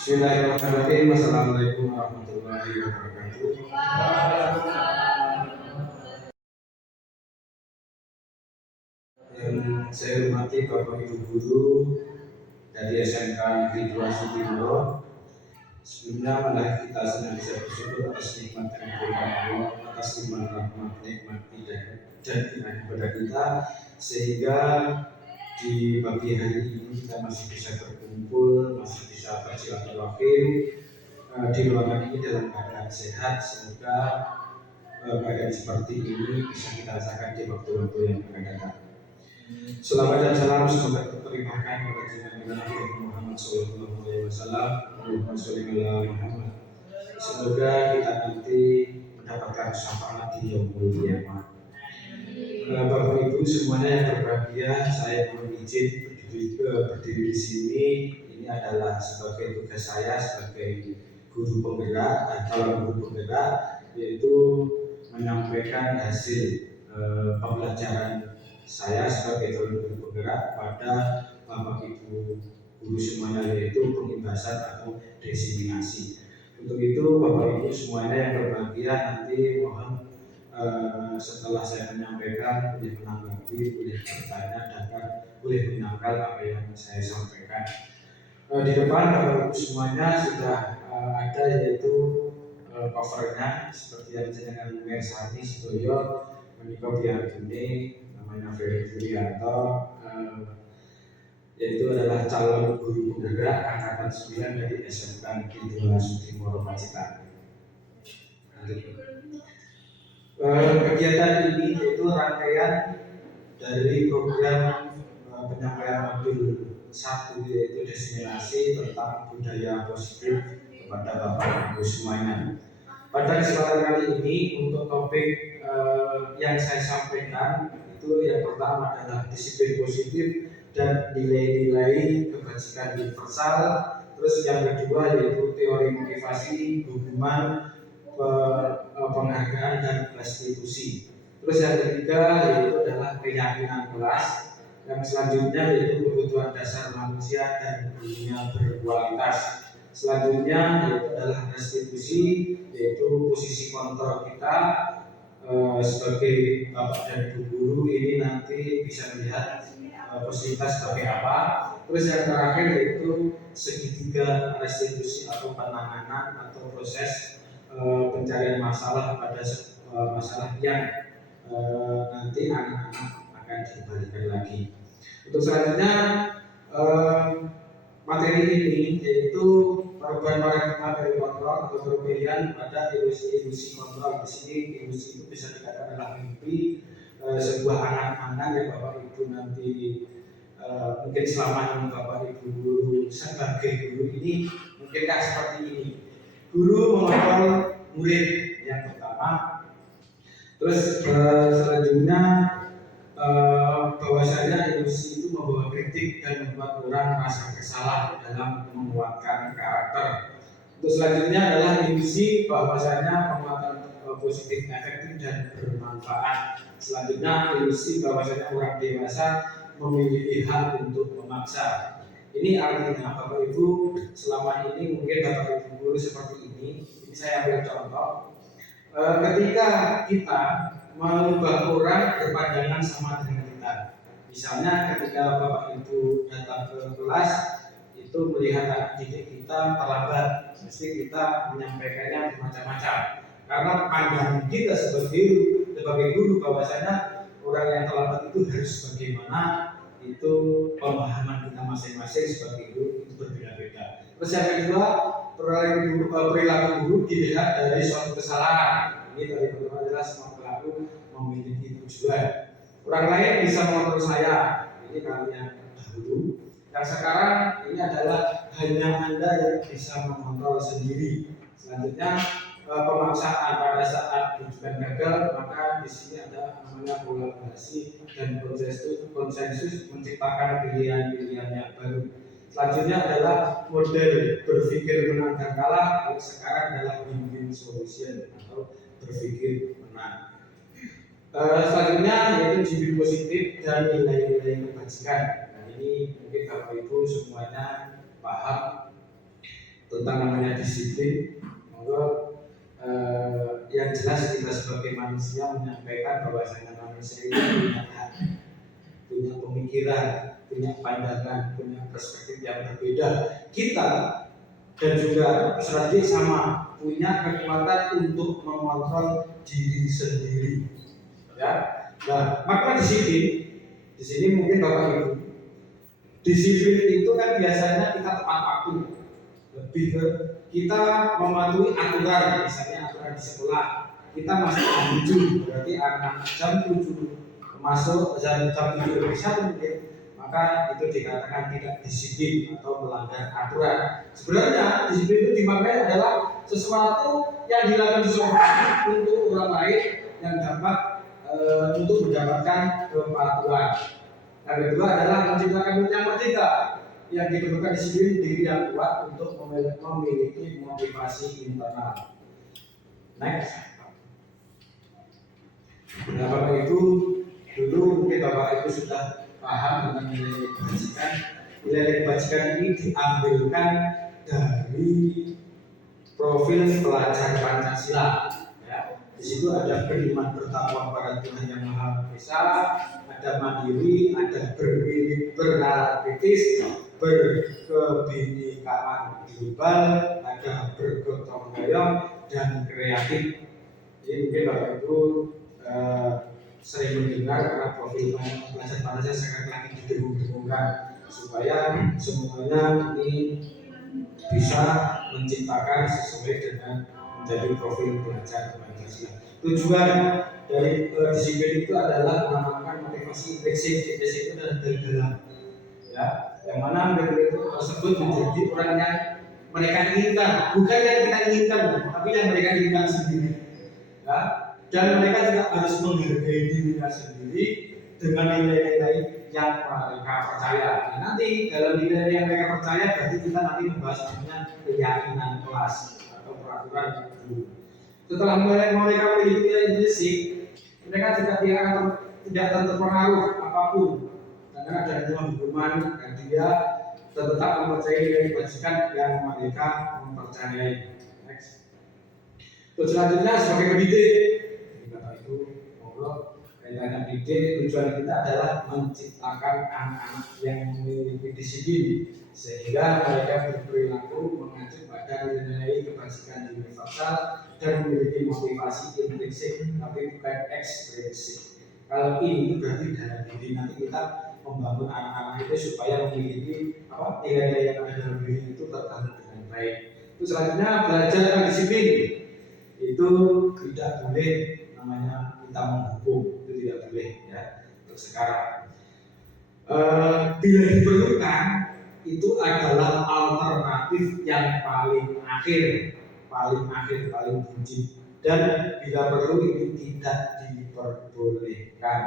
Bismillahirrahmanirrahim. Assalamualaikum warahmatullahi wabarakatuh. Yang saya hormati Bapak Ibu Guru dari SMK Negeri 2 Sutimoro. Sebelumnya marilah kita senantiasa bersyukur atas nikmat yang diberikan Allah, atas limpahan rahmat, nikmat dan iman kepada kita, sehingga di pagi hari ini kita masih bisa berkumpul, masih bisa bersilaturahim di ruangan ini dalam keadaan sehat. Semoga keadaan seperti ini bisa kita rasakan di waktu-waktu yang akan datang. Selawat dan salam semoga terlimpahkan kepada Junjungan Nabi Muhammad SAW. Allahumma sholli ala Muhammad. Semoga kita nanti mendapatkan syafaat di yaumul qiyamah. Bapak Ibu semuanya yang berbahagia, saya mohon izin berdiri di sini. Ini adalah sebagai tugas saya sebagai guru penggerak atau guru penggerak, yaitu menyampaikan hasil pembelajaran saya sebagai guru penggerak pada Bapak Ibu guru semuanya, yaitu pengibasan atau diseminasi. Untuk itu Bapak Ibu semuanya yang berbahagia, nanti mohon setelah saya menyampaikan boleh menanggapi, boleh bertanya, dan boleh menangkal apa yang saya sampaikan. Di depan Bapak Ibu semuanya sudah ada, yaitu covernya seperti yang dijelaskan Mersani Sedoyo, menikah Biantuni, namanya Ferry Furianto, yaitu adalah calon guru penggerak angkatan 9 dari SMK Negeri 2 Sutimoro Pacitan. Kegiatan ini yaitu rangkaian dari program penyampaian modul 1, yaitu diseminasi tentang budaya positif kepada Bapak Ibu semuanya. Pada kesempatan kali ini untuk topik yang saya sampaikan itu yang pertama adalah disiplin positif dan nilai-nilai kebajikan universal. Terus yang kedua yaitu teori motivasi, hubungan, penghargaan dan restitusi. Terus yang ketiga yaitu adalah keyakinan kelas. Yang selanjutnya yaitu kebutuhan dasar manusia dan dunia berkualitas. Selanjutnya yaitu adalah restitusi, yaitu posisi kontrol kita sebagai Bapak dan Ibu guru ini nanti bisa melihat posisi kita sebagai apa. Terus yang terakhir yaitu segitiga restitusi atau penanganan atau proses pencarian masalah pada masalah yang nanti anak-anak akan dikembalikan lagi. Untuk selanjutnya materi ini yaitu perubahan materi kontrol atau perbedaan pada ilusi kontrol. Di sini ilusi itu bisa dikatakan adalah mimpi sebuah angan-angan yang Bapak Ibu nanti mungkin selama Bapak Ibu guru sebagai guru ini mungkinkah seperti ini. Guru mengontrol murid yang pertama. Terus selanjutnya bahwasanya ilusi itu membawa kritik dan membuat orang merasa bersalah dalam menguatkan karakter. Terus selanjutnya adalah ilusi bahwasanya penguatan positif, efektif dan bermanfaat. Selanjutnya ilusi bahwasanya orang dewasa memiliki hak untuk memaksa. Ini artinya Bapak Ibu selama ini mungkin Bapak Ibu guru seperti ini saya ambil contoh. Ketika kita mengubah orang berpandangan sama dengan kita, misalnya ketika Bapak Ibu datang ke kelas itu melihat anak didik kita terlambat, mesti kita menyampaikannya bermacam-macam. Karena pandangan kita sebagai guru bahwasanya orang yang terlambat itu harus bagaimana, itu pemahaman kita masing-masing sebagai guru itu berbeda-beda. Terus yang kedua, perilaku guru dilihat dari suatu kesalahan. Ini tadi pertama adalah semua pelaku memiliki tujuan. Orang lain bisa mengontrol saya, ini kalian dahulu. Yang sekarang ini adalah hanya Anda yang bisa mengontrol sendiri. Selanjutnya pemaksaan pada saat tujuan gagal, maka di sini ada namanya kolaborasi dan konsensus menciptakan pilihan-pilihan yang baru. Selanjutnya adalah model berpikir menang dan kalah, yang sekarang adalah win-win solution atau berpikir menang. Selanjutnya yaitu disiplin positif dan nilai-nilai kebajikan. Nah, ini mungkin Bapak Ibu semuanya paham. tentang namanya disiplin. Monggo yang jelas kita sebagai manusia menyampaikan bahwasanya manusia itu punya hak, punya pemikiran, punya pandangan, punya perspektif yang berbeda. Kita dan juga peserta didik sama punya kekuatan untuk mengontrol diri sendiri. Ya, nah makna disiplin di sini mungkin Bapak Ibu, disiplin itu kan biasanya kita tepat waktu, lebih ke kita mematuhi aturan, misalnya aturan di sekolah kita masuk jam 7, berarti anak jam 7 masuk jam 7 lebih 1 mungkin, maka itu dikatakan tidak disiplin atau melanggar aturan. Sebenarnya disiplin itu dimaknai adalah sesuatu yang dilakukan seseorang untuk orang lain yang dapat untuk mendapatkan kepatuhan. Yang kedua adalah menciptakan mood yang merdeka, yang diperlukan disiplin diri yang kuat untuk memiliki motivasi internal. Next. Nah, Bapak Ibu, dulu mungkin Bapak Ibu sudah paham tentang nilai kebajikan. Nilai kebajikan ini diambilkan dari profil pelajar Pancasila. Ya. Di situ ada beriman bertakwa pada Tuhan Yang Maha Esa, ada mandiri, ada bernalar kritis, berkebinekaan global, ada bergotong royong dan kreatif. Jadi mungkin Bapak Ibu sering mendengar karena profil pelajar Pancasila sangat lagi didengung-dengungkan supaya semuanya ini bisa menciptakan sesuai dengan menjadi profil pelajar Pancasila. Tujuan dari disiplin itu adalah menanamkan motivasi intrinsik. Intrinsik itu dari dalam, ya, yang mana mereka itu tersebut menjadi orang yang mereka inginkan, bukan yang kita inginkan, tapi yang mereka inginkan sendiri. Ya. Dan mereka juga harus menghargai dirinya sendiri dengan nilai-nilai yang mereka percaya. Nah, nanti dalam nilai yang mereka percaya berarti kita nanti membahas namanya keyakinan kelas atau peraturan guru. Setelah mereka memiliki nilai intrinsik, mereka tidak terpengaruh apapun karena adanya hukuman, dan dia tetap mempercayai nilai kebajikan yang mereka mempercayai. Next. Terus selanjutnya sebagai pendidik, Bapak Ibu, ngobrol kaitannya pendidik, tujuan kita adalah menciptakan anak-anak yang memiliki disiplin sehingga mereka berperilaku mengacu pada nilai kebajikan universal dan memiliki motivasi intrinsik tapi bukan ekstrinsik. Kalau ini berarti dalam diri, nanti kita membangun anak-anak itu supaya memiliki nilai-nilai yang ada dalam diri itu tertanam dengan baik. Itu selanjutnya belajar tentang disiplin. Itu tidak boleh namanya kita menghukum, itu tidak boleh ya untuk sekarang. Bila diperlukan itu adalah alternatif yang paling akhir, paling buncit, dan bila perlu ini tidak diperbolehkan.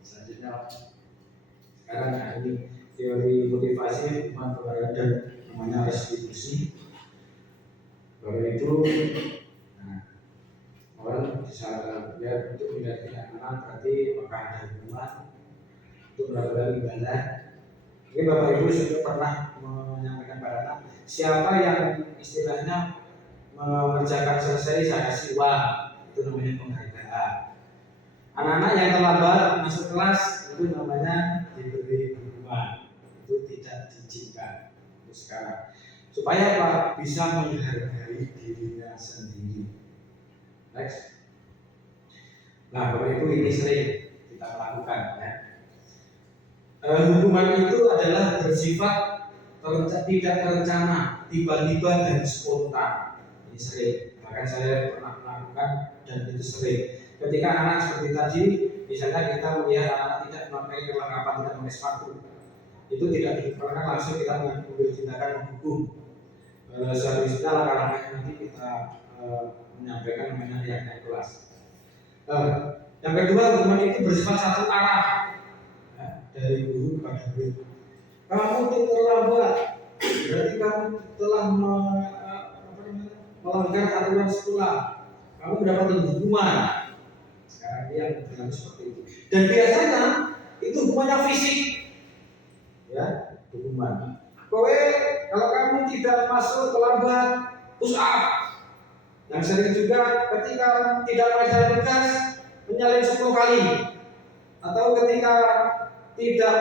Selanjutnya sekarang ini teori motivasi pengetahuan dan namanya restitusi. Bapak itu orang bisa lihat untuk melihat anak berarti apakah ada hubungan untuk melakukan ibadah. Mungkin Bapak Ibu sudah pernah menyampaikan pada anak siapa yang istilahnya mengerjakan selesai saya kasih uang, itu namanya penghargaan. Anak-anak yang terlambat masuk kelas itu namanya diberi hukuman, itu tidak diizinkan untuk sekarang. Supaya apa? Bisa menghargai dirinya sendiri. Next. Nah, Bapak Ibu, ini sering kita lakukan ya. Hukuman itu adalah bersifat tidak terencana, tiba-tiba dan spontan. Ini sering, bahkan saya pernah melakukan dan itu sering. Ketika anak seperti tadi, misalnya kita melihat anak tidak memakai kelengkapan, tidak memakai sepatu, itu tidak diperlukan langsung kita mengambil tindakan menghukum. Selanjutnya langkah-langkah nanti kita menyampaikan namanya yang naik kelas. Yang kedua, hukuman itu bersifat satu arah ya, dari guru kepada murid. Kamu terlambat, berarti kamu telah melanggar aturan sekolah. Kamu mendapatkan hukuman. Sekarang ini yang berlaku seperti itu. Dan biasanya itu hukumannya fisik, ya, hukuman. Kalau kamu tidak masuk terlambat, push up. Yang sering juga ketika tidak pada tugas menyalin 10 kali, atau ketika tidak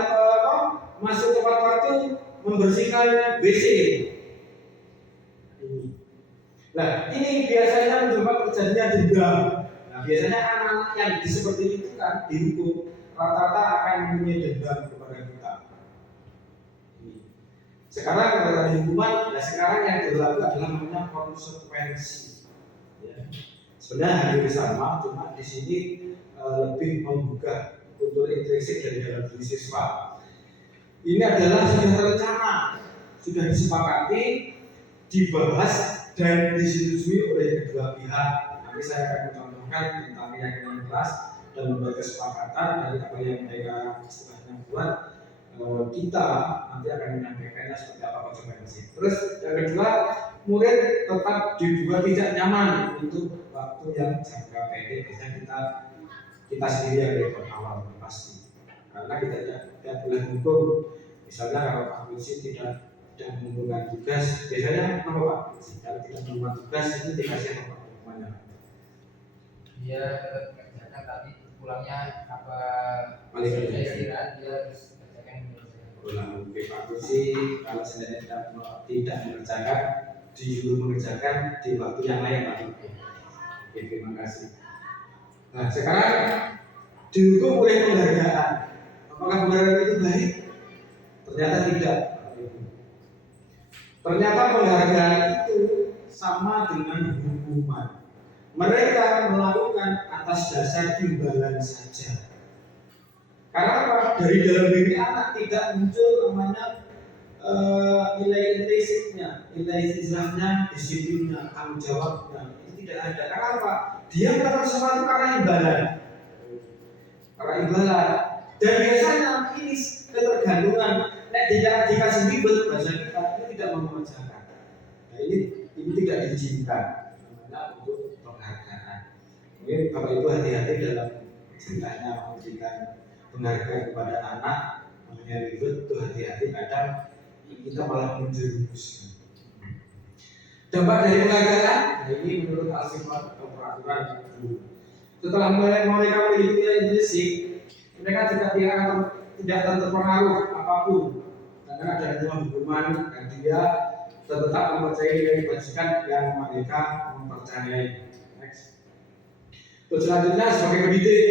masuk tepat waktu membersihkan WC. Nah, ini biasanya menyebabkan terjadinya dendam. Nah, biasanya anak-anak yang seperti itu kan dihukum rata-rata akan mempunyai dendam kepada kita. Sekarang kalau ada hukuman, nah sekarang yang berlaku adalah namanya konsekuensi. Ya. Sebenarnya hampir sama, cuma di sini lebih membuka kultur intrinsik dari dalam diri siswa. Ini adalah sudah terencana, sudah disepakati, dibahas dan disetujui oleh kedua pihak. Nanti saya akan mencontohkan tentang keyakinan kelas dan membuat kesepakatan dari apa yang mereka istilahnya buat. Kita nanti akan menyampaikannya seperti apa konsekuensi. Terus yang kedua, murid tetap dibuat tidak nyaman untuk waktu yang jangka pendek. Biasanya kita sendiri yang repot awal pasti, karena kita tidak boleh hukum. Misalnya kalau Pak Polisi tidak mengumpulkan tugas, biasanya apa Pak? Kalau tidak mengumpulkan tugas itu dikasih apa hukumannya? Dia kerjakan tapi pulangnya apa? Paling istirahat dia harus kerjakan. Ulang Pak Polisi kalau saya tidak mengerjakan, disuruh mengerjakan di waktu yang lain Pak. Oke, terima kasih. Nah sekarang dihukum oleh penghargaan. Apakah penghargaan itu baik? Ternyata tidak. Ternyata penghargaan itu sama dengan hukuman. Mereka melakukan atas dasar imbalan saja. Karena apa? Dari dalam diri anak tidak muncul namanya nilai intrinsiknya, nilai istilahnya, disiplinnya, tanggung jawabnya. Itu tidak ada. Karena apa? Dia melakukan sesuatu karena imbalan. Karena imbalan. Dan biasanya ini ketergantungan. Nek tidak dikasih ribet bahasa kita itu tidak memenjarakan. Nah ini tidak diizinkan. Namanya untuk penghargaan. Mungkin Bapak Ibu hati-hati dalam ceritanya memberikan penghargaan kepada anak. Namanya ribet itu hati-hati kadang kita malah menjerumuskan. Dampak dari penghargaan, nah ini menurut Al-Sifat atau peraturan itu. Setelah mereka memiliki nilai intrinsik, mereka tidak terpengaruh apapun karena adanya hukuman dan dia tetap mempercayai nilai kebajikan yang mereka mempercayai. Next. Terus selanjutnya sebagai pendidik,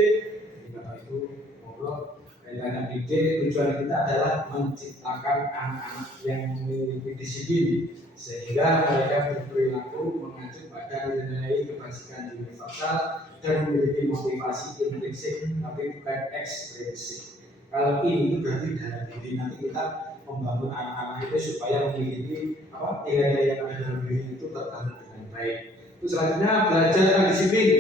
kata itu ngobrol kaitannya pendidik, tujuan kita adalah menciptakan anak-anak yang memiliki disiplin sehingga mereka berperilaku mengacu pada nilai kebajikan universal dan memiliki motivasi intrinsik tapi bukan ekstrinsik. Kalau ini berarti dalam diri, nanti kita membangun anak-anak itu supaya memiliki nilai-nilai yang ada dalam diri itu tertanam dengan baik. Itu selanjutnya belajar dan disiplin.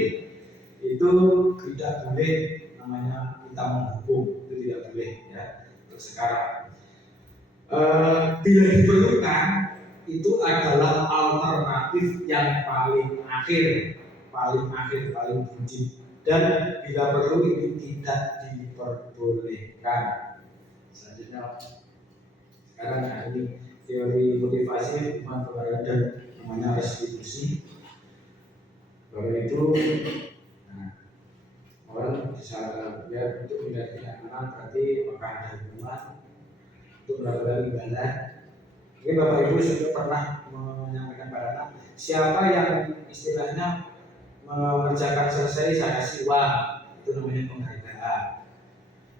Itu tidak boleh namanya kita menghukum, itu tidak boleh ya. Terus sekarang bila diperlukan itu adalah alternatif yang paling akhir, paling buncit. Dan bila perlu ini tidak diperbolehkan. Selanjutnya sekarang ini teori motivasi penghargaan dan namanya restitusi. Bahwa itu orang bisa lihat untuk tidak anak berarti apakah ada hubungan untuk melakukan ibadah. Mungkin Bapak Ibu sudah pernah menyampaikan pada anak siapa yang istilahnya mengerjakan selesai saya kasih uang, itu namanya penghargaan.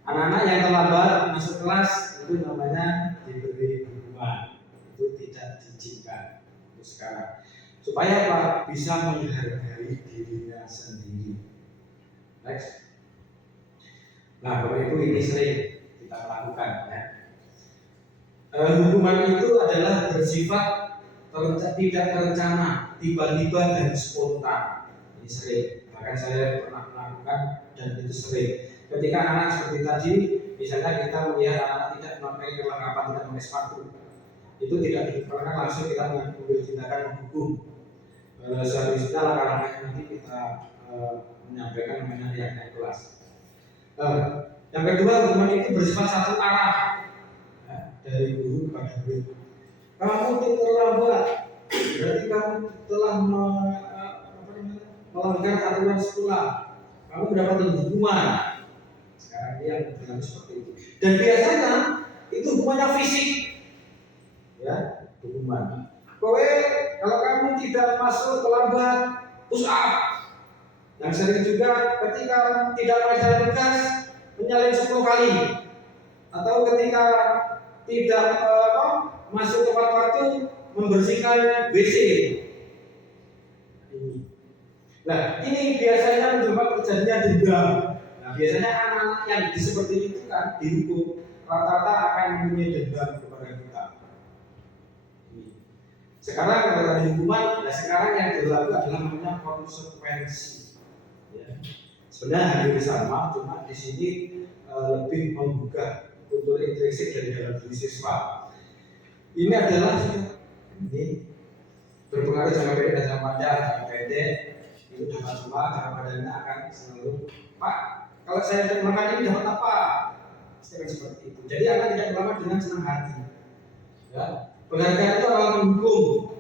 Anak-anak yang terlambat masuk kelas itu namanya diberi hukuman, itu tidak diizinkan untuk sekarang. Supaya apa? Bisa menghargai dirinya sendiri. Next. Nah, Bapak Ibu ini sering kita lakukan ya. Hukuman itu adalah bersifat tidak terencana, tiba-tiba dan spontan. Ini sering, bahkan saya pernah melakukan dan itu sering. Ketika anak seperti tadi, misalnya kita melihat anak tidak memakai kelengkapan, tidak memakai sepatu, itu tidak diperlukan langsung kita mengambil tindakan menghukum. Seharusnya langkah-langkah nanti kita menyampaikan namanya yang naik kelas. Yang kedua, hukuman itu bersifat satu arah. Dari guru kepada murid. kamu terlambat, berarti kamu telah melanggar aturan sekolah, kamu mendapatkan hukuman. Sekarang dia berlaku seperti itu. Dan biasanya itu hukumannya fisik, ya, hukuman. Kowe kalau kamu tidak masuk terlambat, push up. Yang sering juga ketika tidak melaksanakan tugas menyalin 10 kali, atau ketika tidak masuk tepat waktu membersihkan WC. Nah, ini biasanya menyebabkan terjadinya dendam. Nah, biasanya anak-anak yang seperti itu kan dihukum rata-rata akan mempunyai dendam kepada kita. Sekarang kalau ada hukuman, nah sekarang yang berlaku adalah namanya konsekuensi. Ya. Sebenarnya hampir sama, cuma di sini lebih menggugah kultur intrinsik dari dalam diri siswa. Ini adalah ini berpengaruh jangka pendek dan jangka panjang. Jangka pendek itu dapat semua, jangka panjangnya akan selalu, Pak, kalau saya makan ini dapat apa? Seperti itu. Jadi anak tidak melakukan dengan senang hati. Ya. Penghargaan itu adalah menghukum.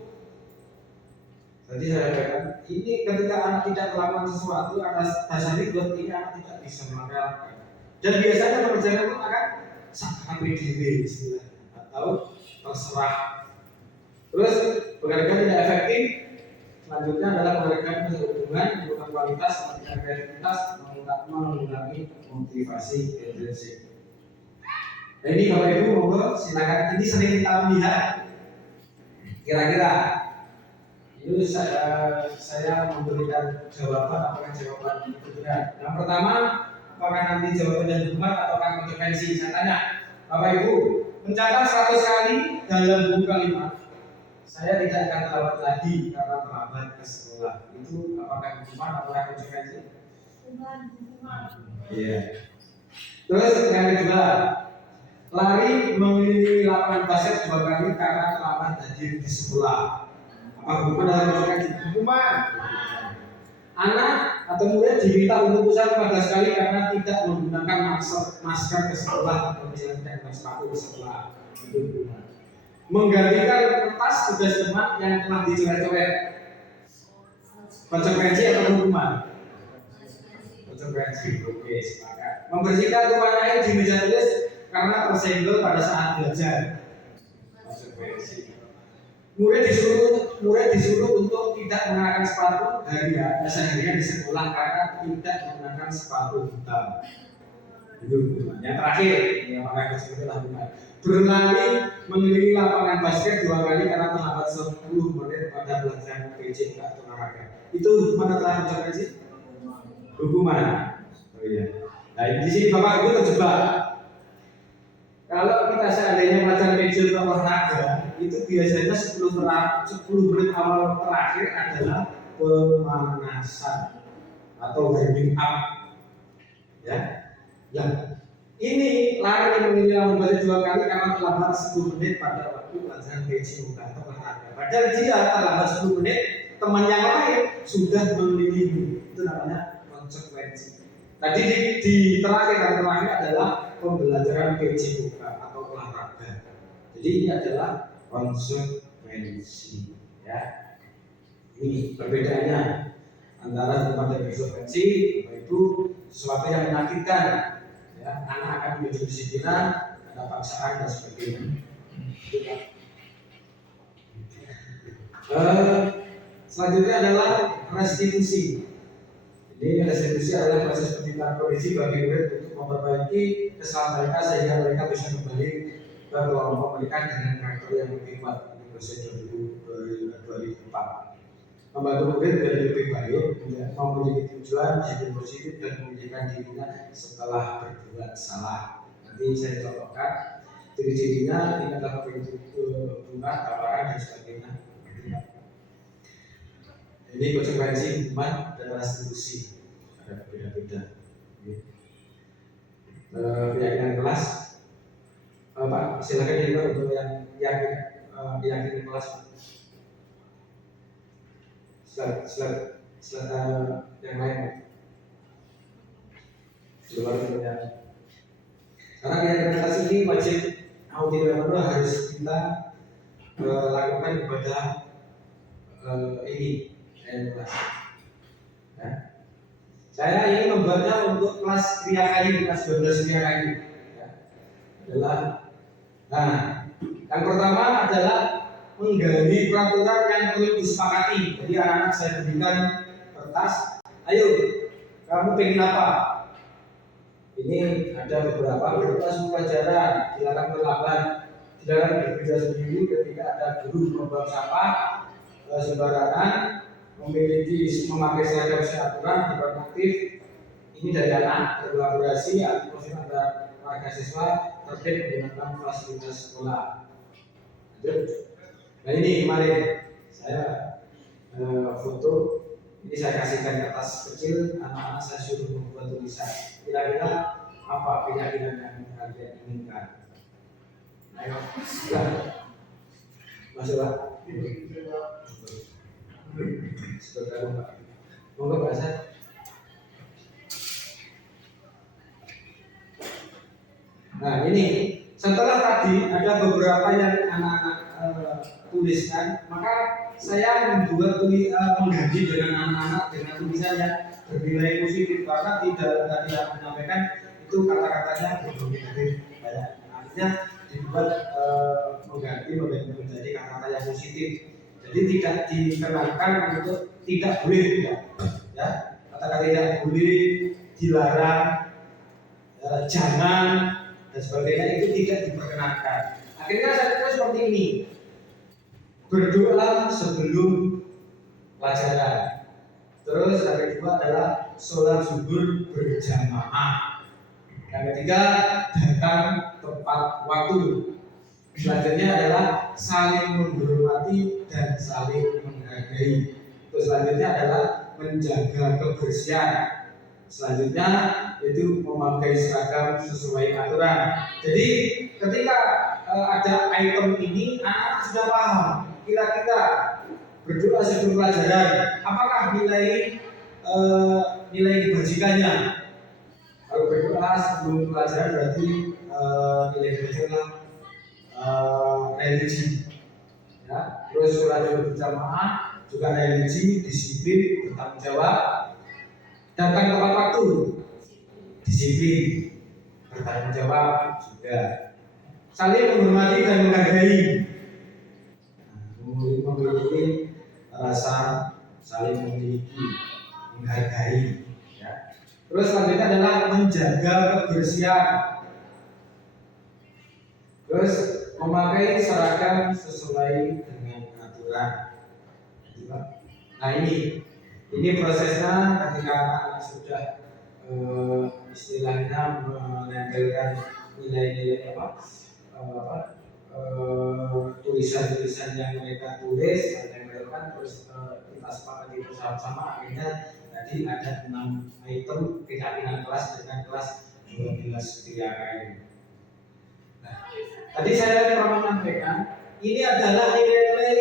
Tadi saya katakan, ini ketika anak tidak melakukan sesuatu atas dasar itu, ini anak tidak bisa melakukan. Dan biasanya pekerjaan itu akan sangat diri istilahnya, atau terserah. Terus penghargaan tidak efektif. Selanjutnya adalah penghargaan berhubungan dengan kualitas, kreativitas, mengurangi motivasi intrinsik. Nah ini Bapak Ibu monggo silakan. Ini sering kita lihat. Kira-kira ini saya memberikan jawaban apakah jawaban itu benar. Yang pertama, apakah nanti jawabannya hukuman ataukah konsekuensi? Saya tanya, Bapak Ibu mencatat 100 kali dalam buku kalimat, saya tidak akan terlambat lagi karena terlambat ke sekolah. Itu apakah hukuman ataukah konsekuensi? Hukuman. Iya. Terus yang kedua, lari mengelilingi lapangan basket 2 kali karena terlambat hadir di sekolah. Apa hukuman atau konsekuensi? Hukuman. Anak atau murid diminta untuk puasa 15 kali karena tidak menggunakan masker ke sekolah atau misalnya tidak menggunakan sepatu ke sekolah. Itu hukuman. Menggantikan kertas tugas teman yang telah dicoret-coret. Konsekuensi atau hukuman? Konsekuensi. Oke, sepakat. Membersihkan tumpahan air di meja tulis karena tersenggol pada saat belajar. Konsekuensi. Murid disuruh untuk tidak mengenakan sepatu seharian di sekolah karena tidak menggunakan sepatu hitam. Itu hukuman. Yang terakhir, yang pakai konsekuensi adalah hukuman. Berlari mengelilingi lapangan basket 2 kali karena terlambat 10 menit pada pelajaran PJ atau olahraga. Itu hukuman atau konsekuensi? Hukuman. Oh iya. Nah di sini Bapak Ibu terjebak. Kalau kita seandainya pelajaran PJ atau olahraga, itu biasanya 10 menit awal terakhir adalah pemanasan atau warming up. Ya. Yang ini lari mengelilingi lapangan basket 2 kali karena terlambat 10 menit pada waktu pelajaran PJ atau olahraga. Padahal dia terlambat 10 menit, teman yang lain sudah mengelilingi. Itu namanya konsekuensi. Tadi di terakhir adalah pembelajaran PJ atau olahraga. Jadi ini adalah konsekuensi. Ya, ini perbedaannya antara hukuman dan konsekuensi. Yaitu sesuatu yang menyakitkan. Ya, anak akan menjadi disiplinan, ada paksaan dan sebagainya. Selanjutnya adalah restitusi. Ini restitusi adalah proses penciptaan kondisi bagi murid untuk memperbaiki kesalahan mereka sehingga mereka bisa kembali ke kelompok mereka dengan karakter yang lebih kuat. Ini proses 2004. Membantu murid menjadi lebih baik, memiliki tujuan, disiplin positif dan memilihkan dirinya setelah berbuat salah. Nanti saya contohkan ciri-cirinya. Ini adalah bunga, tawaran dan sebagainya. Ini konsekuensi hukuman dan restitusi. Ada beda-beda. Keyakinan kelas, Pak silakan juga untuk yang keyakinan kelas. Slide yang lain. Karena keyakinan kelas ini wajib mau tidak perlu harus kita lakukan kepada ini emulasi. Ya. Saya ingin membuatnya untuk kelas Kriya Kayu, kelas 12 Kriya Kayu. Ya. Adalah, nah, yang pertama adalah menggali peraturan yang perlu disepakati. Jadi anak-anak saya berikan kertas, ayo kamu pengen apa? Ini ada beberapa pelajaran, dilarang terlambat, dilarang berbeda sendiri ketika ada guru membuang sampah sembarangan, memakai seragam aturan, berperan aktif. Ini dari anak berkolaborasi antara warga siswa terkait menggunakan fasilitas sekolah. Nah ini kemarin saya foto, ini saya kasihkan kertas kecil, anak-anak saya suruh membuat tulisan. Kira-kira apa keyakinan yang kalian inginkan? Ayo, masuklah. Sebentar, Pak. Monggo Pak Hasan. Nah ini setelah tadi ada beberapa yang anak-anak tuliskan, maka saya membuat mengganti dengan anak-anak dengan tulisan yang bernilai positif karena tidak tadi yang menyampaikan itu kata-katanya berbeda banyak. Artinya dibuat mengganti menjadi kata-kata yang positif. Jadi tidak dikenakan untuk tidak boleh tidak, ya kata-kata tidak boleh, dilarang, jangan dan sebagainya itu tidak diperkenankan. Akhirnya saya tulis seperti ini: berdoa sebelum pelajaran. Terus yang kedua adalah sholat zuhur berjamaah. Yang ketiga datang tepat waktu. Selanjutnya adalah saling menghormati dan saling menghargai. Terus selanjutnya adalah menjaga kebersihan. Selanjutnya itu memakai seragam sesuai aturan. Jadi ketika ada item ini, anak sudah paham kira-kira berdoa sebelum pelajaran apakah nilai kebajikannya. Kalau berdoa sebelum pelajaran berarti nilai kebajikan religi, ya. Terus sholat berjamaah juga religi, disiplin, bertanggung jawab, datang tepat waktu, disiplin, bertanggung jawab juga, saling menghormati dan menghargai, memiliki rasa saling memiliki, menghargai, ya. Terus selanjutnya adalah menjaga kebersihan. Terus memakai seragam sesuai dengan aturan. Nah ini prosesnya ketika anak sudah istilahnya menempelkan nilai-nilai tulisan-tulisan yang mereka tulis dan tempelkan, terus kita sepakati bersama-sama. Akhirnya tadi ada 6 item keyakinan kelas dengan kelas 12 Kriya Kayu. Tadi saya pernah menyampaikan ini adalah nilai-nilai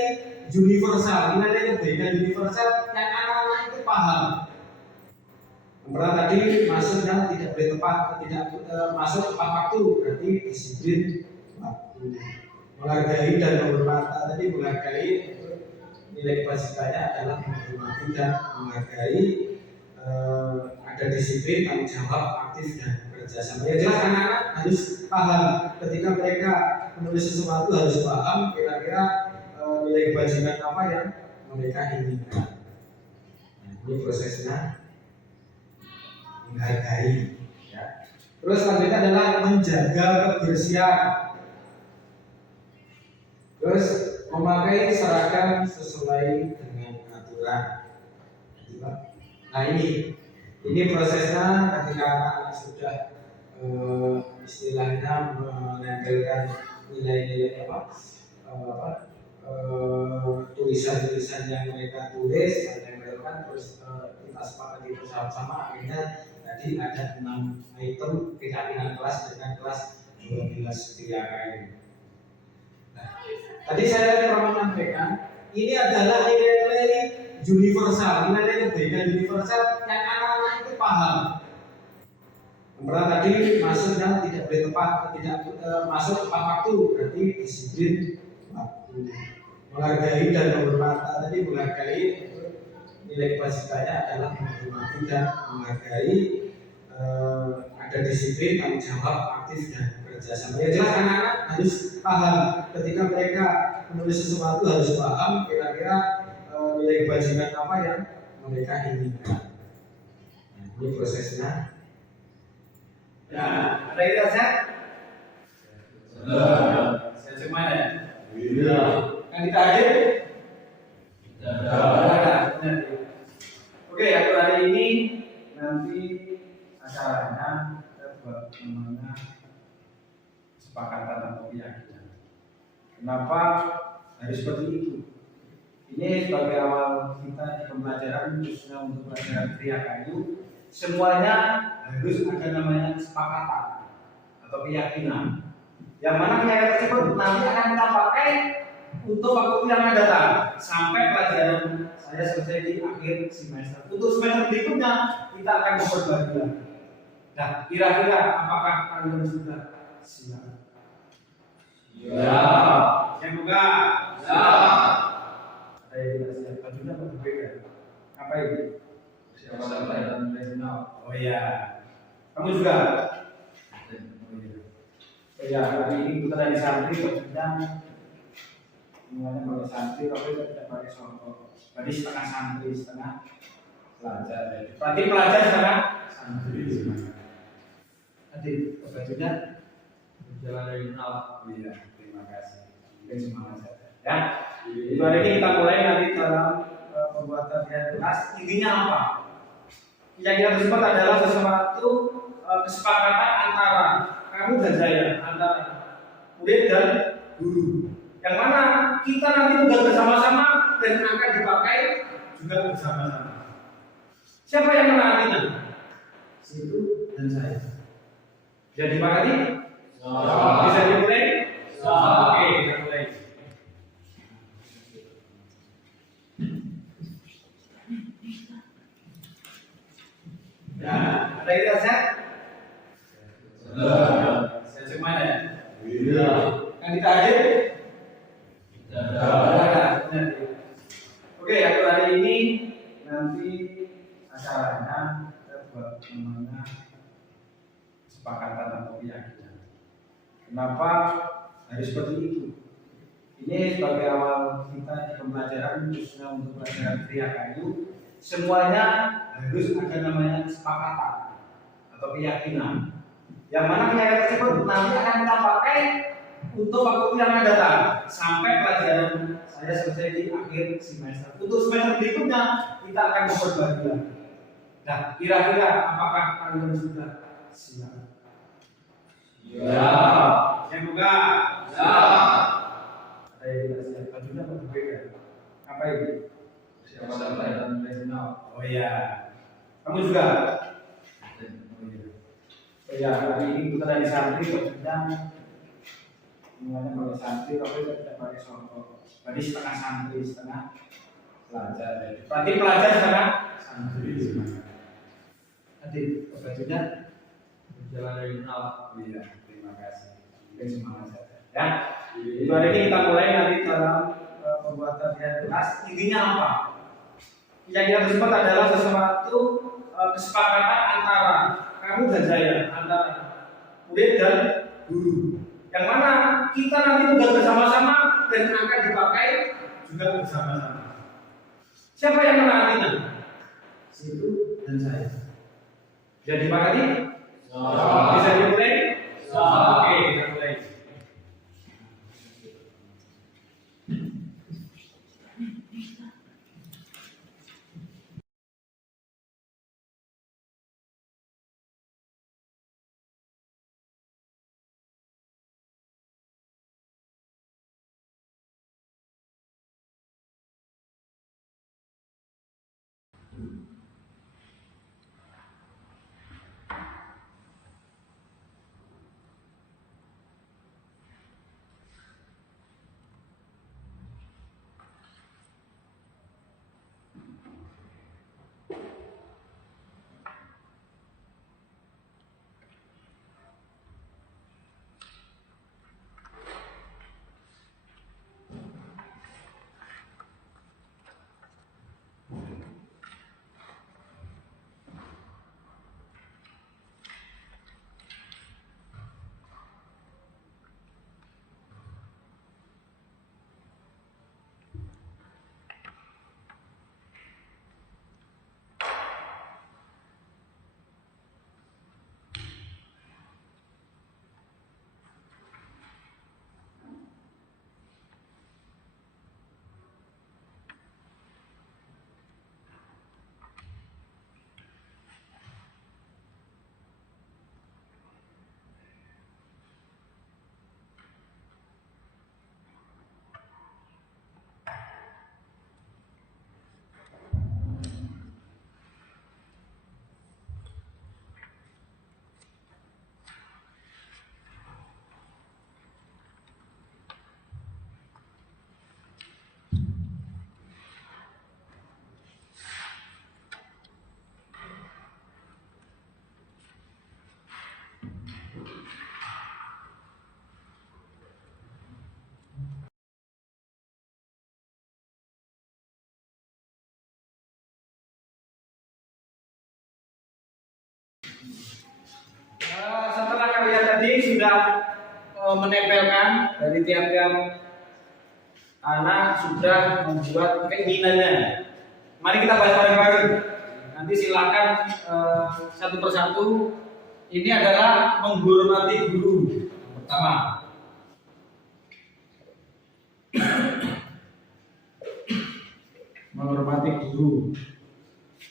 universal, nilai-nilai kebaikan universal yang anak-anak itu paham. Karena tadi masuknya tidak boleh tepat, tidak masuk tepat waktu, berarti disiplin waktu. Menghargai dan menghormati, tadi menghargai nilai kebajikannya adalah menghormati dan menghargai, ada disiplin, tanggung jawab, aktif dan kerjasama. Ya jelas anak-anak harus paham ketika mereka menulis sesuatu, harus paham kira-kira nilai kebajikan apa yang mereka inginkan. Nah, ini prosesnya menghargai, ya. Terus selanjutnya adalah menjaga kebersihan. Terus memakai seragam sesuai dengan aturan. Nah ini prosesnya ketika anak sudah istilahnya menempelkan nilai-nilai tulisan-tulisan yang mereka tulis dan tempelkan, terus kita sepakati bersama-sama. Akhirnya tadi ada 6 item keyakinan kelas dengan kelas 12 Kriya Kayu. Nah, tadi saya pernah menyampaikan ini adalah nilai-nilai universal, nilai-nilai kebaikan universal yang anak-anak itu paham. Karena tadi masuknya tidak boleh tepat, tidak masuk tepat waktu, berarti disiplin berlaku. Menghargai dan menghormati tadi, menghargai nilai kewajibannya adalah menghormati dan menghargai, ada disiplin, tanggung jawab, aktif dan kerjasama. Ya jelas anak-anak harus paham ketika mereka menulis sesuatu, harus paham kira-kira nilai kewajiban apa yang mereka inginkan. Nah, ini prosesnya. Ya, ada yang rasa? Saya cuma ya. Iya. Yang kita hadir? Oke, untuk hari ini nanti acaranya kita buat namanya kesepakatan atau keyakinan. Kenapa harus seperti itu? Ini sebagai awal kita di pembelajaran, khususnya untuk pelajaran Tria Kayu, semuanya harus ada namanya kesepakatan atau keyakinan. Yang mana keyakinan tersebut nanti akan kita pakai untuk waktu yang akan datang sampai pelajaran saya selesai di akhir semester. Untuk semester berikutnya kita akan memperbarui lagi. Nah, kira-kira apakah kalian sudah siap? Ya. Yang buka. Ya. Ada yang tidak siap? Bajunya berbeda. Apa itu? Siapa dan regional? Oh iya. Kamu juga? Oh iya. Hari ini kita dari santri bajunya semuanya pakai santri, tapi tidak pakai songkok. Tadi setengah santri, setengah pelajar. Berarti pelajar setengah santri. Nanti bajunya berjalan dari nol. Iya, terima kasih. Mungkin semangat saja. Ya, itu hari ini kita mulai nanti dalam pembuatan kelas. Intinya apa? Yang kita tersebut adalah sesuatu kesepakatan antara kamu dan saya, antara murid dan guru. Yang mana kita nanti tugas bersama-sama dan akan dipakai juga bersama-sama. Siapa yang menantinya? Situ dan saya. Bisa dipakati? Bisa dimulai? Oke, kita mulai. Ya, ada yang rasa? Saya cuma ya. Iya. Yang kita hadir? Oke, untuk hari ini nanti acaranya kita buat namanya kesepakatan atau keyakinan. Kenapa harus seperti itu? Ini sebagai awal kita di pembelajaran, khususnya untuk pelajaran Tria Kayu, semuanya harus ada namanya kesepakatan atau keyakinan. Yang mana keyakinan tersebut nanti akan kita pakai untuk waktu yang akan datang sampai pelajaran saya selesai di akhir semester. Untuk semester berikutnya kita akan memperbarui lagi. Nah, kira-kira apakah kalian sudah siap? Ya. Yang buka. Ya. Ada yang tidak siap? Bajunya berbeda. Apa itu? Siapa dan regional? Oh iya. Kamu juga? Oh iya. Hari ini kita dari santri bajunya semuanya pakai santri, tapi tidak pakai songkok. Tadi setengah santri, setengah pelajar. Berarti pelajar setengah santri. Nanti bajunya berjalan dari nol. Iya, terima kasih. Mungkin semangat saja. Ya, itu hari ini kita mulai nanti dalam pembuatan kelas. Intinya apa? Yang kita tersebut adalah sesuatu kesepakatan antara kamu dan saya, antara murid dan guru. Yang mana kita nanti tugas bersama-sama dan akan dipakai juga bersama-sama. Siapa yang menantinya? Situ dan saya. Bisa dipakati? Bisa dimulai? Oke, kita mulai. sudah menempelkan dari tiap-tiap anak sudah membuat keinginannya. Mari kita bahas bareng-bareng. Nanti silakan satu persatu. Ini adalah menghormati guru. Pertama, menghormati guru.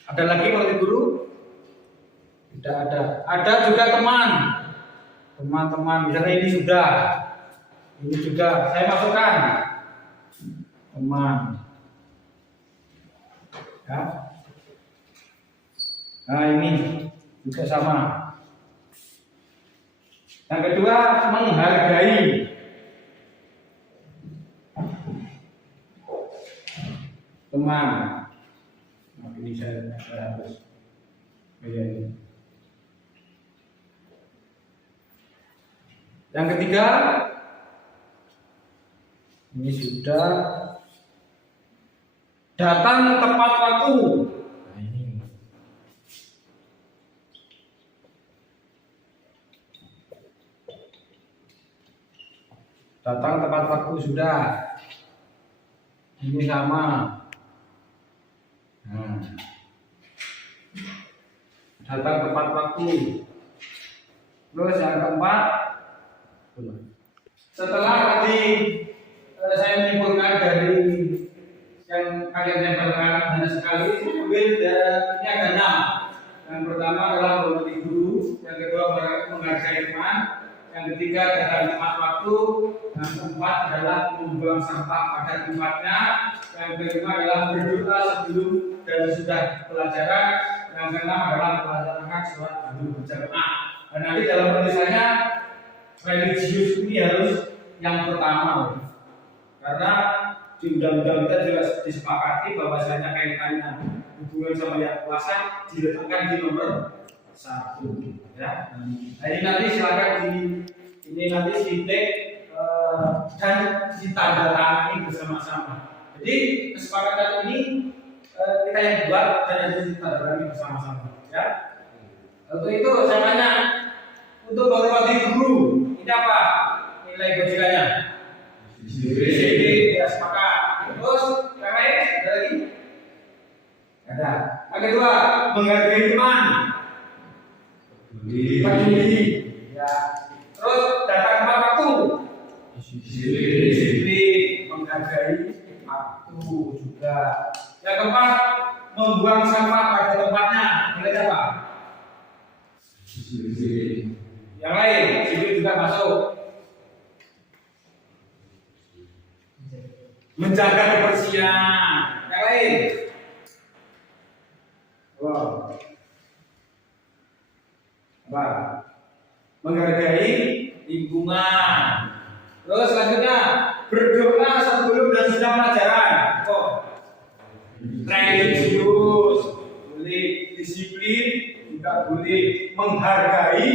Ada lagi menghormati guru? Tidak ada. Ada juga teman. Teman-teman, misalnya ini sudah. Ini juga saya masukkan. Teman. Ya. Nah, ini juga sama. Yang kedua, menghargai. Teman. Nah, ini saya harus ini. Yang ketiga, ini sudah datang tepat waktu. Nah, ini. Datang tepat waktu sudah. Ini sama. Nah. Datang tepat waktu. Terus yang keempat, setelah tadi saya menyimpulkan dari yang kalian tempelkan hanya sekali, ambil ini ada 6. Yang pertama adalah menghormati guru, yang kedua menghargai teman, yang ketiga datang tepat waktu, yang keempat adalah membuang sampah pada tempatnya, yang kelima adalah berdoa sebelum dan sudah pelajaran, yang keenam adalah melaksanakan sholat dulu berjamaah. Dan nanti dalam penulisannya religius ini harus yang pertama, karena di undang-undang kita juga disepakati bahwasanya kaitannya hubungan sama yang kuasa diletakkan di nomor 1, ya. Nah, ini nanti silakan ini nanti titik dan ditandatangani bersama-sama. Jadi kesepakatan ini kita yang buat dan nanti ditandatangani bersama-sama, ya. Untuk itu saya tanya, untuk menghormati guru ini apa nilai kebajikannya? Jadi ya sepakat. Terus yang lain ada lagi? Ada. Yang kedua, menghargai teman. Peduli. Ya. Terus datang tepat waktu. Disiplin. Menghargai waktu juga. Yang keempat, membuang sampah pada tempatnya. Nilai apa? Yang lain, disiplin juga masuk. Menjaga kebersihan. Yang lain. Wow. Apa? Menghargai lingkungan. Terus selanjutnya berdoa sebelum dan sesudah pelajaran. Oh. Religius, boleh. Disiplin juga boleh. Menghargai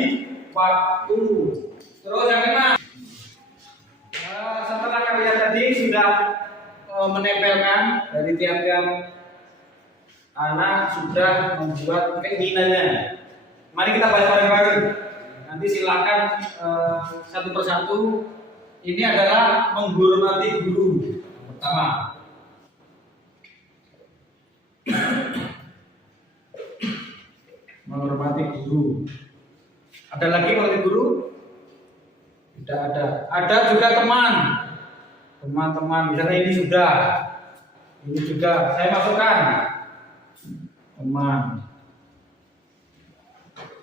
waktu. Terus yang keenam, setelah kalian tadi sudah menempelkan dari tiap-tiap anak sudah membuat keinginannya. Mari kita bahas bareng-bareng. Nanti silakan satu persatu. Ini adalah menghormati guru. Pertama, menghormati guru. Ada lagi menghormati guru? Tidak ada. Ada juga teman. Teman-teman, misalnya ini sudah. Ini juga saya masukkan. Teman.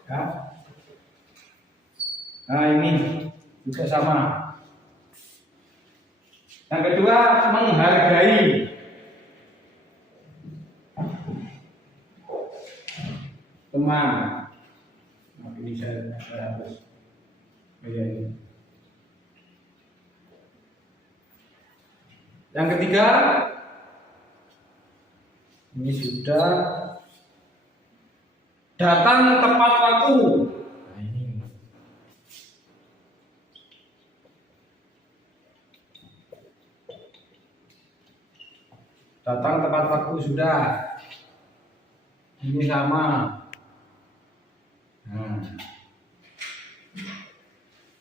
Ya. Nah, ini juga sama. Yang kedua, menghargai. Teman. Nah, ini saya harus ini. Yang ketiga, ini sudah datang tepat waktu. Nah, ini. Datang tepat waktu sudah. Ini sama. Nah.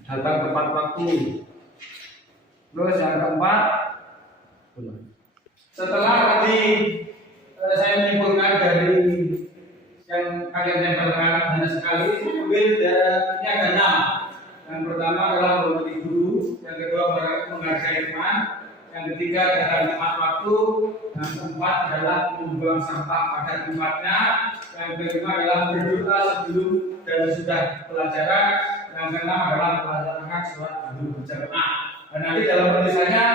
datang tepat waktu. Terus yang keempat, setelah tadi saya menyimpulkan dari yang kalian tempelkan hanya sekali, ambil ini ada 6. Yang pertama adalah menghormati guru, yang kedua menghargai teman, yang ketiga datang tepat waktu, yang keempat adalah membuang sampah pada tempatnya, yang kelima adalah berdoa sebelum dan sudah pelajaran, yang keenam adalah melaksanakan sholat dulu berjamaah. Dan nanti dalam tulisannya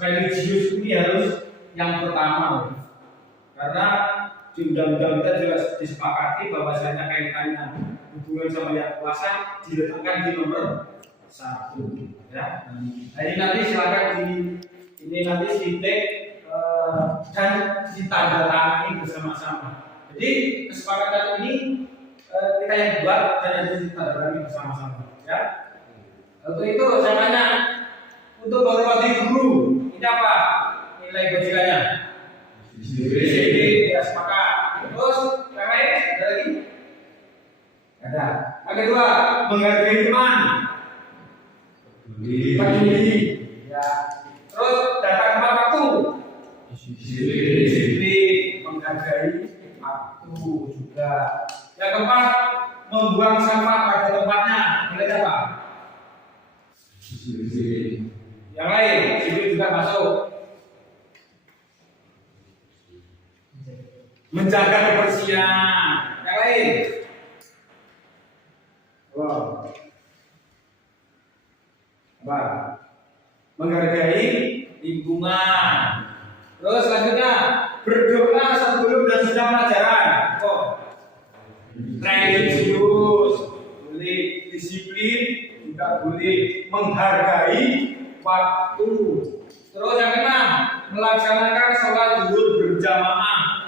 religius ini harus yang pertama, karena di undang-undang kita juga disepakati bahwasanya kaitannya hubungan sama yang kuasa diletakkan di nomor 1, ya. Nah, ini nanti silakan ini nanti titik dan ditandatangani bersama-sama. Jadi kesepakatan ini kita yang buat dan nanti ditandatangani bersama-sama, ya. Untuk itu saya tanya, untuk menghormati guru ini apa nilai bajikannya? Jadi ya sepakat. Terus yang lain ada lagi? Ada. Yang kedua, menghargai teman. Peduli. Ya. Terus datang tepat waktu. Disiplin, menghargai waktu juga. Yang keempat, membuang sampah pada tempatnya. Boleh apa? Yang lain, disiplin juga masuk. Menjaga kebersihan. Yang lain. Wow. Apa? Menghargai lingkungan. Terus selanjutnya berdoa sebelum dan sesudah pelajaran. Oh. Religius boleh, disiplin juga boleh, menghargai waktu. Terus yang keenam, melaksanakan sholat zuhur berjamaah.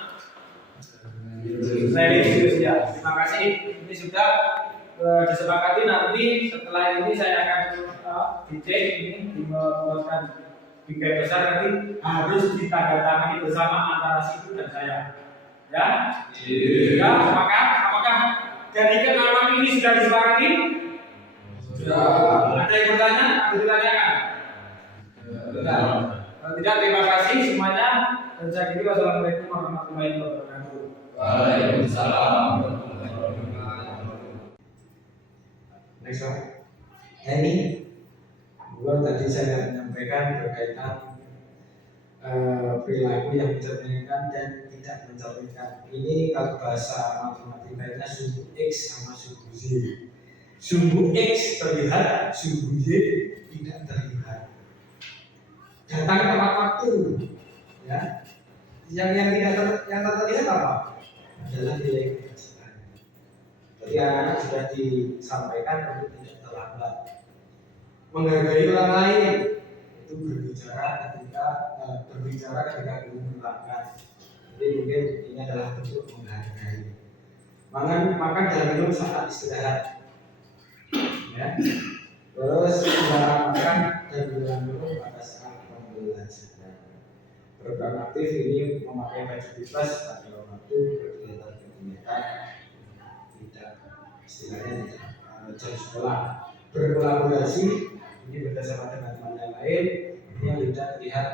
Religius ya. Terima kasih. Ini sudah disepakati, nanti setelah ini saya akan dicek ini membuatkan bingkai besar, nanti harus ditandatangani bersama antara situ dan saya. Ya? Ya, sepakat? Apakah dari ke-6 ini sudah disepakati? Sudah. Ada yang bertanya? Ada ditanyakan? Tidak. Kalau tidak, terima kasih semuanya. Dan saya kira wassalamualaikum warahmatullahi wabarakatuh. Waalaikumsalam. Next one. Ini gua tadi saya menyampaikan berkaitan perilaku yang mencerminkan dan tidak mencerminkan. Ini kalau bahasa matematikanya sumbu X sama sumbu Y. Sumbu X terlihat, sumbu Y tidak terlihat. Datang tepat waktu, ya. Yang terlihat apa? Adalah nilai kebajikan. Jadi anak-anak sudah disampaikan untuk tidak terlambat. Menghargai orang lain itu berbicara ketika guru menerangkan. Jadi mungkin ini adalah bentuk menghargai. Makan dan minum saat istirahat. Ya. Terus melarang makan dan minum pada saat pembelajaran. Program aktif ini memakai baju bebas pada waktu kegiatan tidak istilahnya jam sekolah. Berkolaborasi ini bersama dengan teman yang lain yang tidak terlihat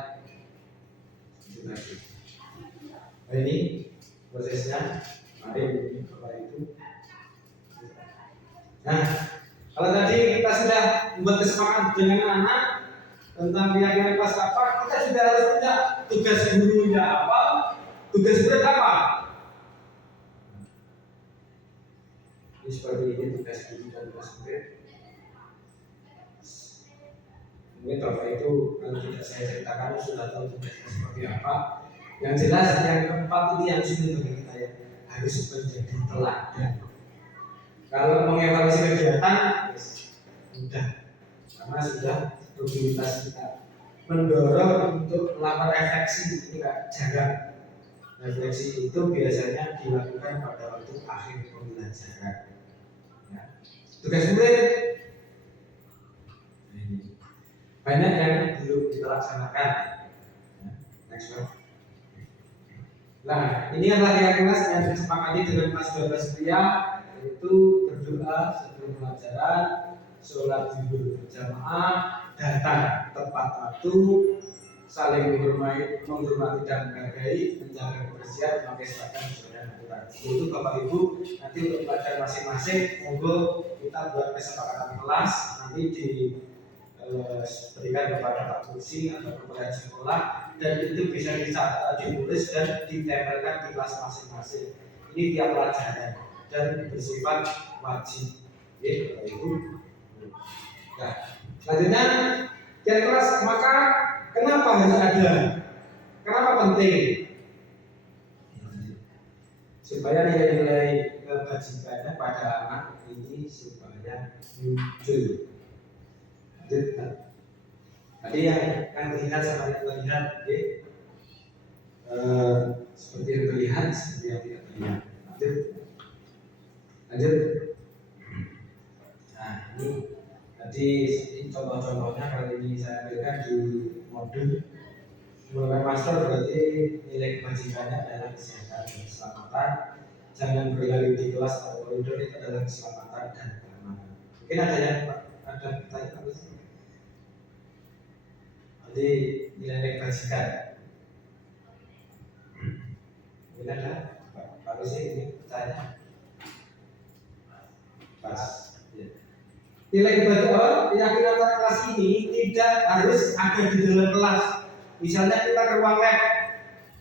itu tadi. Nah, ini prosesnya. Mari ini Bapak itu. Nah, kalau tadi kita sudah membuat kesepakatan dengan anak tentang keyakinan kelas apa, kita sudah harus punya tugas gurunya apa, tugas berat apa. Ini seperti ini tugas guru dan tugas murid. Mungkin Bapak itu kalau tidak saya ceritakan sudah tahu tugasnya seperti apa. Yang jelas yang keempat ini yang sulit bagi kita ya, harus menjadi teladan. Kalau mengevaluasi kegiatan, sudah karena sudah rutinitas kita mendorong untuk melakukan refleksi, ini Kak, jaga. Refleksi itu biasanya dilakukan pada waktu akhir pembelajaran. Ya. Tugas murid banyak yang belum dilaksanakan. Next one. Nah, ini adalah kelas yang disepakati dengan kelas 12 pria, yaitu berdoa sebelum pelajaran, sholat zuhur berjamaah, datang tepat waktu, saling menghormati dan menghargai, menjaga kebersihan, memakai seragam sesuai dengan aturan. Itu Bapak Ibu, nanti untuk pelajaran masing-masing, monggo kita buat kesepakatan kelas, nanti diberikan kepada Pak Kursi atau kepada sekolah, dan itu bisa ditulis dan ditempelkan di kelas masing-masing. Ini tiap pelajaran dan bersifat wajib. Ya, Bapak Ibu. Nah, selanjutnya tiap kelas, maka kenapa harus ada? Kenapa penting? Supaya nilai-nilai kebajikannya pada anak ini supaya muncul. Tadi yang terlihat sama yang terlihat, seperti yang terlihat, seperti yang tidak terlihat. Lanjut. Nah, ini tadi contoh-contohnya kali ini saya ambilkan di modul mulai master, berarti nilai kebajikannya adalah kesehatan dan keselamatan. Jangan berlari di kelas atau koridor, itu adalah keselamatan dan keamanan. Mungkin ada yang ada pertanyaan apa sih? Jadi nilai kebajikan. Mungkin ada Pak Rusi ini pertanyaan. Pas. Ya. Nilai kebajikan keyakinan kelas ini tidak harus ada di dalam kelas. Misalnya kita ke ruang lab,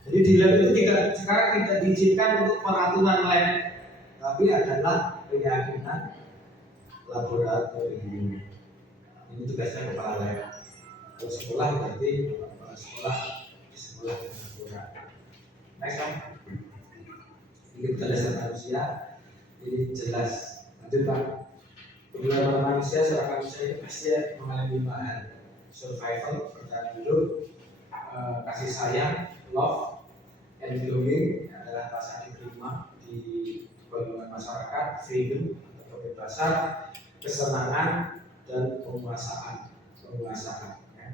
jadi di lab itu sekarang tidak diizinkan untuk peraturan lab, tapi adalah keyakinan laboratorium. Ini tugasnya kepala lab. Kalau sekolah berarti kepala sekolah di sekolah dan laboratorium. Next kan? Ini kita dasar manusia, ini jelas. Lanjut Pak. Pergerakan manusia secara manusia itu pasti mengalami 5 hal: survival, bertahan hidup, kasih sayang, love, and belonging adalah rasa diterima di golongan masyarakat, freedom atau kebebasan, kesenangan, dan penguasaan. Ya.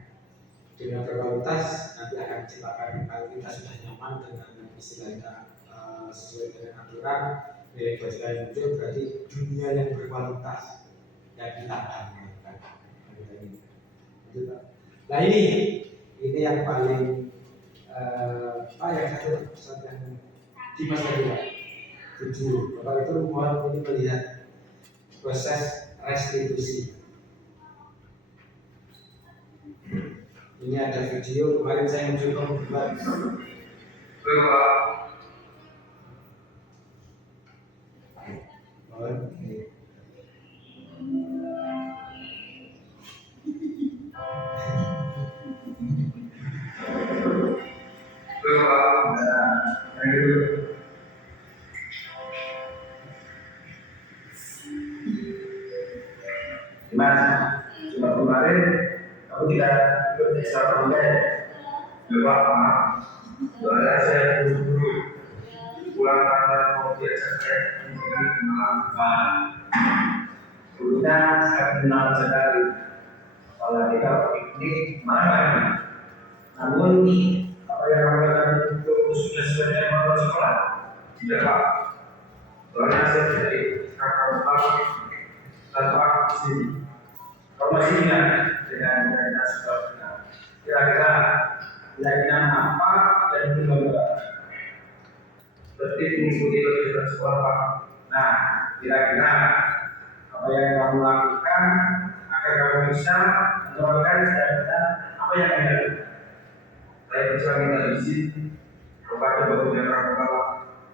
Dengan berkualitas nanti akan diciptakan kalau kita sudah nyaman dengan istilahnya sesuai dengan aturan, nilai kebajikan yang muncul berarti dunia yang berkualitas yang kita damaikan. Nah ini yang paling yang satu pesan yang Dimas tadi Pak. 7. Bapak itu mohon ini melihat proses restitusi. Ini ada video kemarin saya mencoba membuat Mas, cuma kemarin aku tidak ikut ekstra konten. Bapak, maaf. Soalnya saya buru-buru pulang karena mau biasa saya ini melakukan. Dulunya saya kenal sekali. Kalau kita ini mana? Namun ini apa yang katakan itu sudah sesuai dengan sekolah? Tidak Pak. Soalnya saya dari kakak tanpa sini. Kalau masih ingat dengan sebabnya, kira-kira keyakinan apa yang dibawa? Seperti mengikuti kegiatan sekolah Pak. Nah, kira-kira apa yang kamu lakukan agar kamu bisa menerapkan cita-cita apa yang Anda lakukan? Saya bisa minta izin kepada Bapak dan Bapak.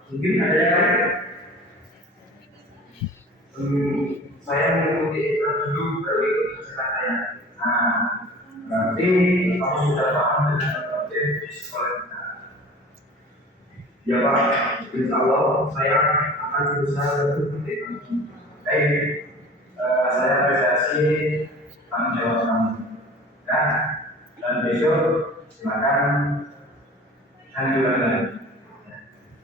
Mungkin ada yang lain. Saya mengikuti dulu dari kesehatan saya. Nah, berarti kamu sudah paham dengan objek di sekolah kita. Ya Pak, insya Allah saya akan berusaha untuk mengikuti. Baik, saya apresiasi tanggung jawab kamu. Ya, dan besok silakan lanjutkan lagi.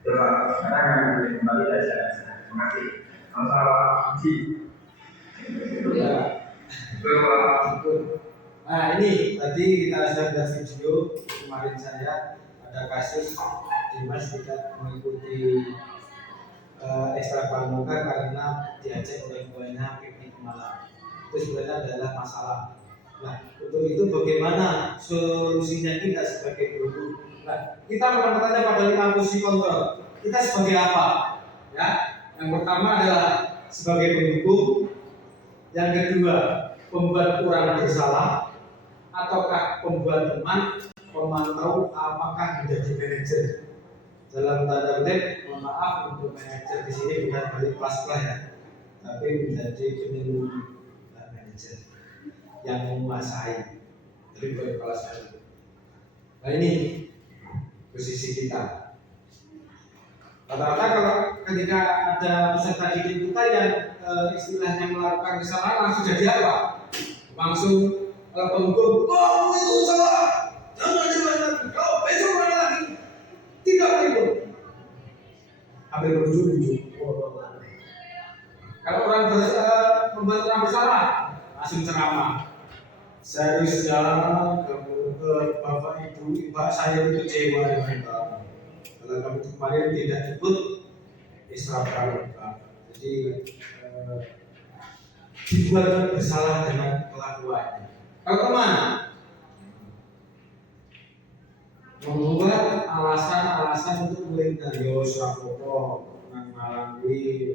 Coba sekarang kami kembali dari saya. Terima kasih. Assalamualaikum. ya. Nah ini tadi kita sudah lihat video kemarin saya ada kasus Dimas tidak mengikuti ekstra pramuka karena diajak oleh tuanya piknik malam. itu sebenarnya adalah masalah. Nah, untuk itu bagaimana solusinya kita sebagai guru? Nah, kita akan bertanya pada 5 fungsi kontrol. Kita sebagai apa? Ya, yang pertama adalah sebagai pendukung, yang kedua pembuat orang bersalah, ataukah pembuat teman, pemantau, apakah menjadi manajer. Dalam tanda kutip, mohon maaf untuk manajer di sini bukan balik kelas ya, tapi menjadi penyuluh manajer yang menguasai. Jadi balik kelas. Nah ini posisi kita. Rata-rata kalau ketika ada peserta didik kita yang istilahnya melakukan kesalahan langsung jadi apa? Langsung penghukum, oh itu salah, jangan, kau besok mana lagi? Tidak begitu. Ambil bujuk-bujuk. Kalau orang membuat orang bersalah, langsung ceramah. Seharusnya kamu bapak ibu, pak saya itu kecewa dengan kamu. Kalau kamu kemarin tidak ikut Israel, jadi dibuat bersalah dengan kelakuannya. Kalau teman membuat alasan-alasan untuk melintasi Rapopo, nang Malangwi,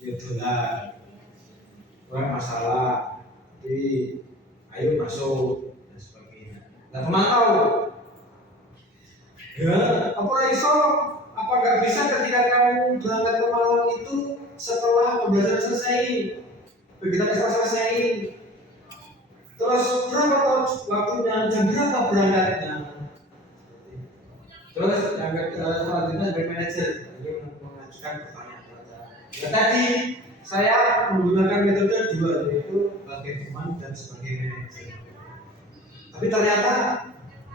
dolar, masalah, jadi ayo masuk dan sebagainya. Nah teman tahu, ya apa iso, apa nggak bisa ketika kamu berangkat ke Malang itu setelah pembelajaran selesai, begitu kita selesai, terus berapa waktunya, jam berapa berangkatnya? Terus yang selanjutnya dari manajer ini mengajukan pertanyaan kepada. Ya, tadi saya menggunakan metode 2 yaitu sebagai teman dan sebagai manajer. Tapi ternyata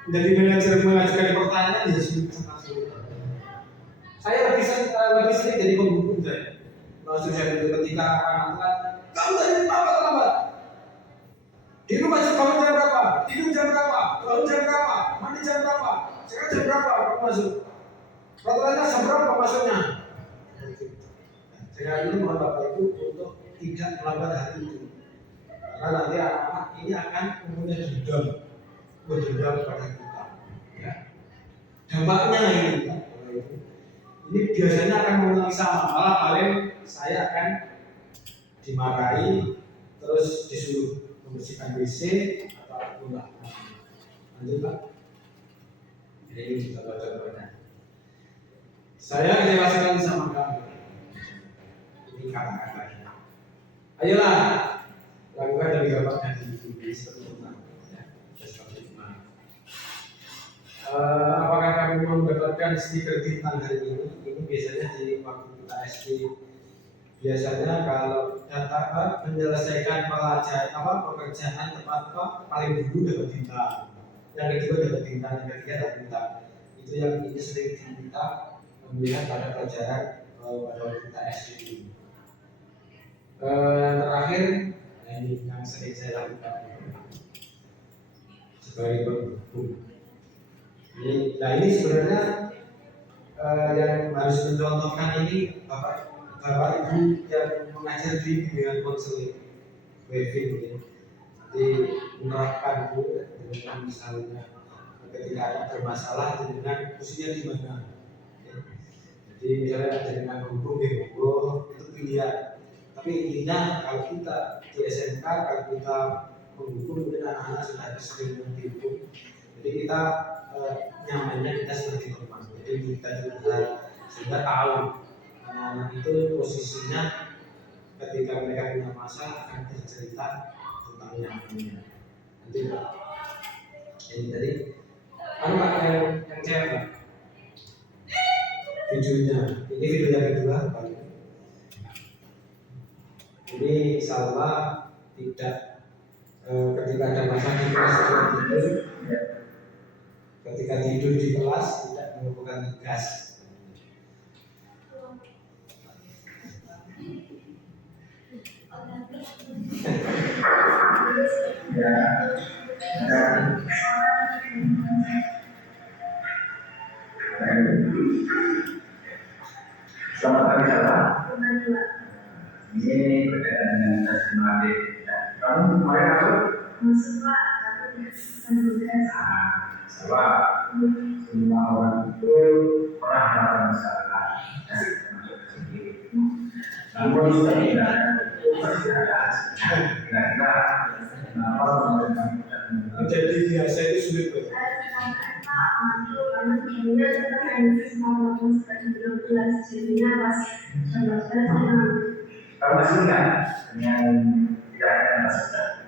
menjadi manajer mengajukan pertanyaan ya sangat sulit. Saya lebih sering jadi penghukum saya. Langsung saya ketika anak-anak, kamu tadi terlambat. Di rumah bangun jam berapa? Tidur jam berapa? Bangun jam berapa? Mandi jam berapa? Sekarang jam berapa kamu masuk? Rata-rata jam berapa masuknya? Saya ini mohon Bapak Ibu untuk tidak melanggar hari itu. Karena nanti anak-anak ini akan mempunyai dendam pada kita. Ya. Dampaknya ini biasanya akan mengulangi sama. Malah paling saya akan dimarahi terus disuruh membersihkan WC atau apapun lah. Lanjut Pak. Ini kita baca-baca. Saya jelaskan sama kamu. Ini kata-katanya. Ayolah, lakukan dari Bapak dan Ibu seperti itu. Apakah kamu mau mendapatkan stiker bintang hari ini? Ini biasanya di waktu kita SD. Biasanya kalau data menyelesaikan pekerjaan tepat paling dulu dapat bintang, yang kedua dapat bintang, yang ketiga dapat bintang. Itu yang ini sering diminta melihat pada pelajaran pada waktu kita SD. Terakhir, ini yang sering saya lakukan sebagai penghukum. Ini sebenarnya yang harus mencontohkan ini Bapak Ibu yang mengajar di bimbingan konseling WiFi ini. Jadi menerapkan Bu dengan misalnya ketika ada bermasalah dengan posisinya di mana. Jadi misalnya ada dengan hukum itu pilihan. Tapi intinya kalau kita di SMK, kalau kita menghukum mungkin anak-anak sudah sering menghukum. Jadi kita nyamannya kita seperti teman. Jadi kita juga sudah tahu anak-anak itu posisinya ketika mereka punya masalah akan bercerita tentang nyamannya. Nanti Pak, ini tadi kan Pak yang cewek Pak, videonya. Ini video yang kedua Pak. Ini salah tidak ketika ada masalah di kelas tidur, ketika tidur di kelas tidak melakukan tugas. Selamat pagi salam. Ini berkaitan dengan tes matematik. Ya. Kamu kemarin masuk? Masuk Pak, tapi tidak Sama semua orang itu pernah melakukan masalah dan masuk ke sini. Namun setidaknya itu pasti ada hasilnya. Kira-kira kenapa mereka tidak menggunakan Jadi biasa itu sulit Pak. Kamu masih ingat dengan tidak ada masalah?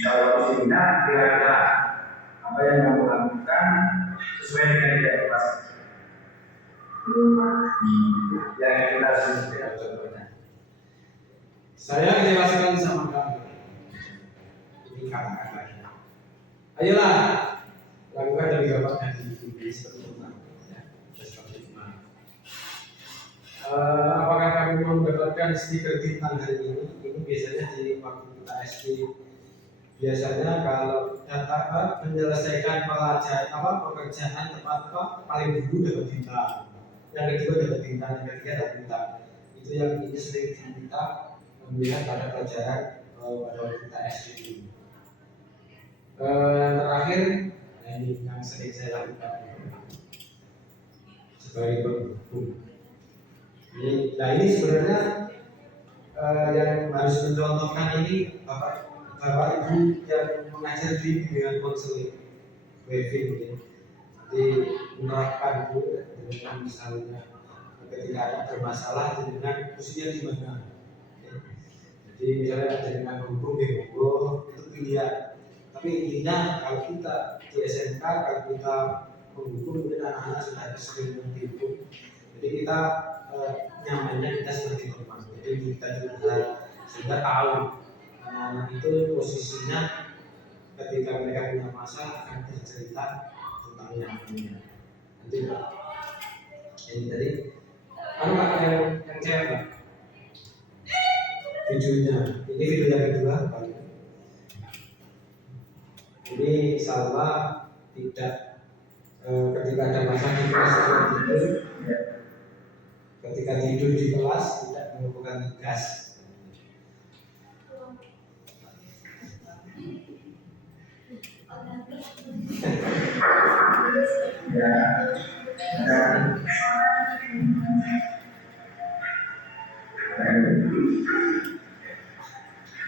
Kalau masih ingat, kira-kira apa yang kamu lakukan sesuai dengan tidak pasti? Yang kita sudah contohnya. Saya jelaskan sama kamu. Ini kata-katanya. Ayolah, lakukan dari gambarnya di seperti itu. Apakah kamu mau mendapatkan stiker tintang hari ini? Ini biasanya di waktu kita SD. Biasanya kalau data menyelesaikan pekerjaan tepat paling dulu dapat bintang, yang kedua dapat bintang, yang ketiga dapat bintang. Itu yang ini sering kita melihat pada pelajaran pada waktu kita SD dulu. Terakhir, nah ini yang sering saya lakukan sebagai penghubung. Nah ini sebenarnya yang harus mencontohkan ini Bapak Ibu yang mengajar di bimbingan konseling WiFi ya. Jadi menerapkan itu dengan misalnya ketika ada bermasalah dengan khususnya di mana. Ya. Jadi misalnya ada dengan guru itu pilihan. Tapi intinya kalau kita di SMK kalau kita menghukum mungkin anak-anak sudah sering menghukum. Jadi kita nyamannya kita sebagai teman. Jadi kita juga sudah tahu anak itu posisinya ketika mereka punya masalah akan bercerita tentang nyamannya. Nanti Pak, ini tadi Pak yang cewek Pak. Videonya, ini video yang kedua Pak. Ini salah tidak ketika ada masalah di kelas tidur, ketika tidur di kelas tidak melakukan tugas.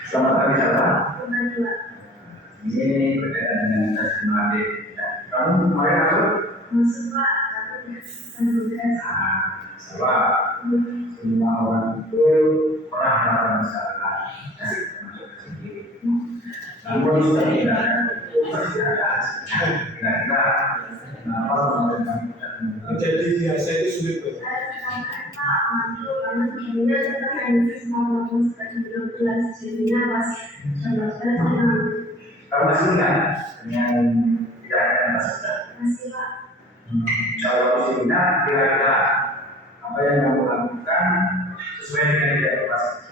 Selamat pagi salah. Ini berkaitan dengan tes matematik. Kamu kemarin masuk? Sama semua orang itu pernah melakukan masalah dan masuk ke sini. Namun setidaknya itu pasti ada hasilnya. Kira-kira kenapa mereka tidak menggunakan? Jadi biasa itu sulit Pak. Kamu masih ingat dengan tidak ada masalah? Kalau masih ingat, kira-kira apa yang kamu lakukan sesuai dengan tidak pasti?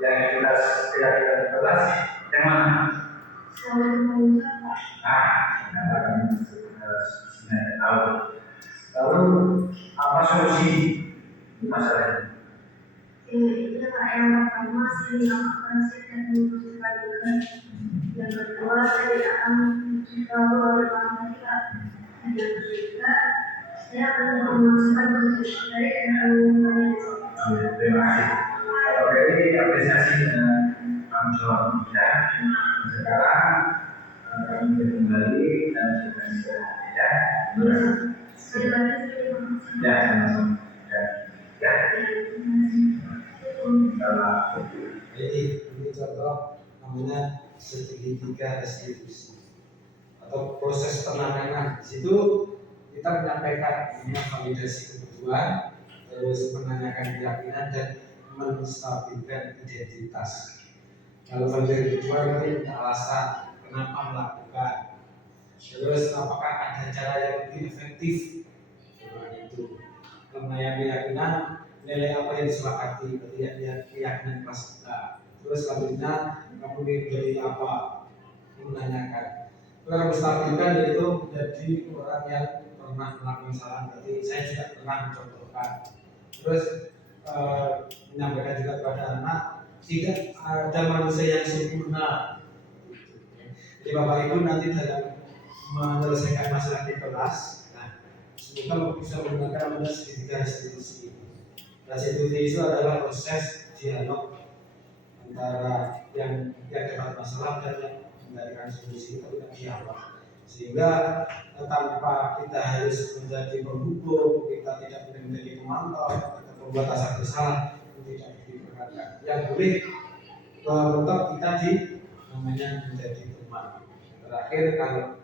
Yang kita kira-kira di kelas yang mana? Harus tahu. Lalu apa solusi masalah ini? Yang pertama saya melakukan dan memutuskan. Yang kedua saya akan selalu berpikir. Yang ketiga saya akan memutuskan dari Terima kasih. Oke, ini apresiasi dengan kamu jawab ya. Sekarang kami kembali dan sudah ya. Ya, sama-sama. Ya. Jadi ini contoh namanya segitiga restitusi atau proses penanganan. Di situ kita menyampaikan validasi kebutuhan, terus menanyakan keyakinan dan menstabilkan identitas. Kalau validasi kebutuhan itu alasan kenapa melakukan, terus apakah ada cara yang lebih efektif dengan itu. Mengenai keyakinan, nilai apa yang disepakati, keyakinan kelas kita. Terus selanjutnya kamu menjadi apa, menanyakan. Kalau menstabilkan yaitu menjadi orang yang pernah melakukan kesalahan. Berarti saya juga pernah mencontohkan Terus menyampaikan juga kepada anak, tidak ada manusia yang sempurna. Jadi Bapak Ibu nanti dalam menyelesaikan masalah di kelas, nah, semoga bisa menggunakan ada segitiga restitusi. Restitusi itu adalah proses dialog antara yang dapat masalah dan yang mencarikan solusi, itu kita dialog. Sehingga tanpa kita harus menjadi penghukum, kita tidak boleh menjadi pemantau atau membuat rasa bersalah, itu tidak diperkenankan. Yang boleh tetap kita namanya menjadi teman. Terakhir, kalau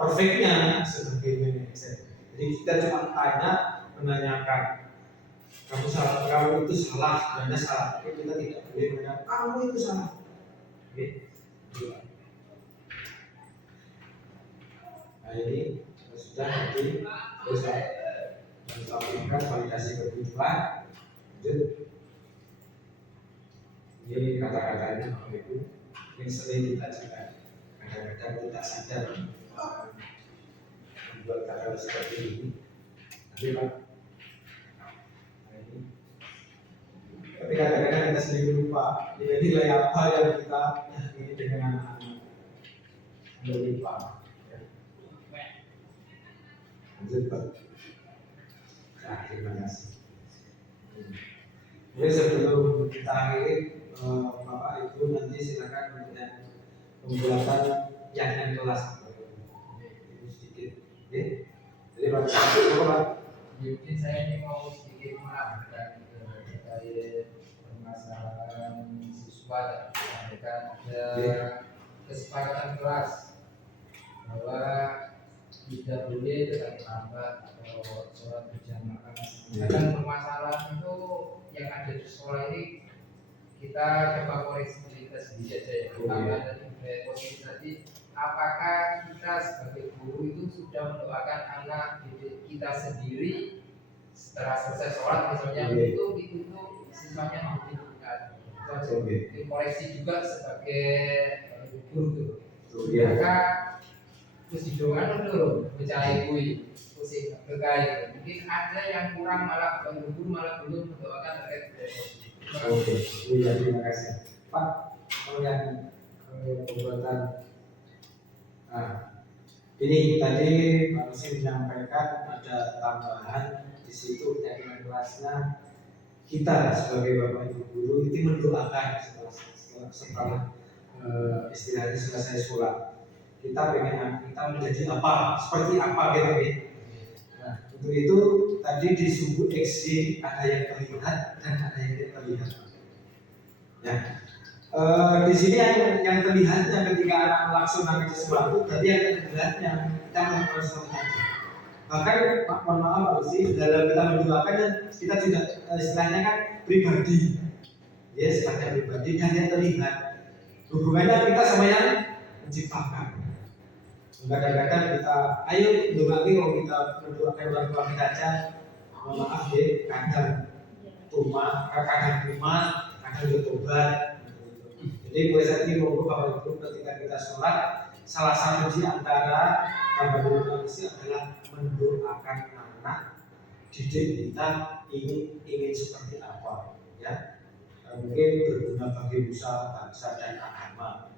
perfectnya sebagai manajer, jadi kita cuma menanyakan kamu salah, kamu itu salah, Anda salah, tapi kita tidak boleh menanyakan kamu itu salah. Oke. Nah ini sudah jadi terus sampaikan validasi kebutuhan. Lanjut. Ini kata-katanya Bapak Ibu yang sering kita juga kadang-kadang tidak sadar membuat kata seperti ini. Tapi Pak, tapi kadang-kadang kita sendiri lupa nilai apa yang kita yakini dengan anak-anak. Lupa. Lanjut Pak. Nah, terima kasih. Jadi sebelum kita akhiri, Bapak Ibu nanti silakan untuk pembuatan yang kelas. Ini sedikit, oke? Jadi Bapak, Mungkin saya ini mau sedikit menambahkan terkait permasalahan siswa dan ada kesepakatan kelas bahwa tidak boleh tetap lambat atau sholat berjamaah. Kadang permasalahan itu yang ada di sekolah ini kita coba koreksi diri kita sendiri aja ya. Pertama dari posisi tadi, apakah kita sebagai guru itu sudah mendoakan anak didik kita sendiri setelah selesai sholat misalnya itu siswanya mau dibuka. Koreksi juga sebagai guru tuh. Maka terus didoakan dulu percaya kui terus berkait mungkin ada yang kurang malah guru malah belum mendoakan terkait dengan oke, iya terima kasih Pak. Kalau yang pembuatan, ini tadi Pak Nusi menyampaikan ada tambahan di situ keyakinan kelasnya kita sebagai Bapak Ibu guru itu mendoakan setelah istilahnya selesai sholat. Kita pengen kita menjadi apa, seperti apa gitu. Nah, untuk itu tadi disebut eksi ada yang terlihat dan ada yang tidak terlihat. Ya, di sini yang terlihatnya ketika anak melaksanakan sesuatu, berarti yang terlihat yang kita melakukan sesuatu tadi. Bahkan mohon maaf Pak Usi, dalam kita mendoakan kita tidak istilahnya kan pribadi, ya sifatnya pribadi dan yang terlihat. Hubungannya kita sama yang menciptakan. Kadang-kadang kita ayo doa kalau kita mendoakan orang tua kita aja, mohon maaf ya, kadang kadang tobat. Jadi mulai saat ini mau Bapak Ibu ketika kita sholat, salah satu di antara tambahan misi adalah mendoakan anak didik kita ingin seperti apa, ya mungkin berguna bagi bangsa dan agama.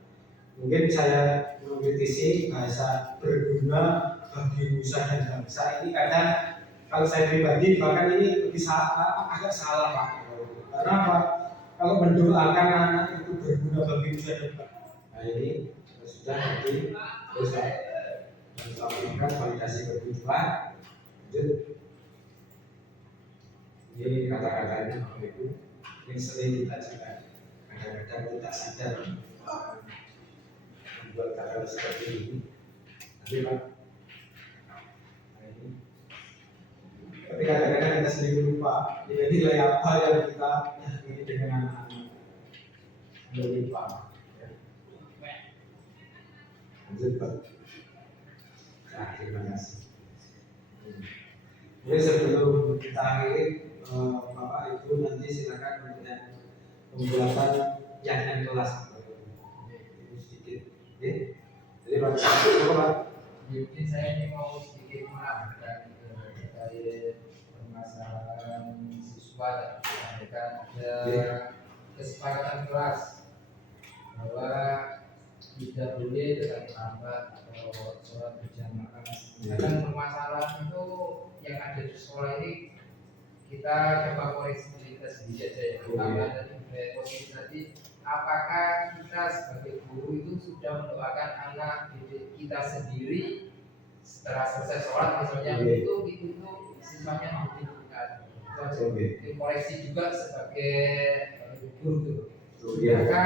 Mungkin saya mengkritisi bahasa berguna bagi nusa dan bangsa ini kadang kalau saya pribadi bahkan ini lebih agak salah Pak. Karena apa? Kalau mendoakan anak itu berguna bagi nusa dan bangsa. Nah ini sudah jadi terus sampaikan validasi kebutuhan. Lanjut. Ini kata-katanya Bapak Ibu yang sering kita juga kadang-kadang tidak sadar buat kata seperti ini. Tapi Pak, tapi kadang-kadang kita sendiri lupa nilai apa yang kita yakini dengan anak-anak. Lupa. Lanjut Pak. Nah, terima kasih. Jadi sebelum kita akhiri, Bapak Ibu nanti silakan untuk pembuatan yang kelas. Jadi Pak, mungkin saya ini mau sedikit menambahkan terkait permasalahan siswa siswa mereka ada kesepakatan kelas bahwa tidak boleh dengan lambat atau sholat berjamaah. Kadang permasalahan itu yang ada di sekolah ini kita coba koreksi diri kita sendiri aja ya. Pertama tadi posisi tadi, apakah kita sebagai guru itu sudah mendoakan anak didik kita sendiri setelah selesai sholat misalnya itu siswanya dibutuhkan. Koreksi juga sebagai guru tuh. Maka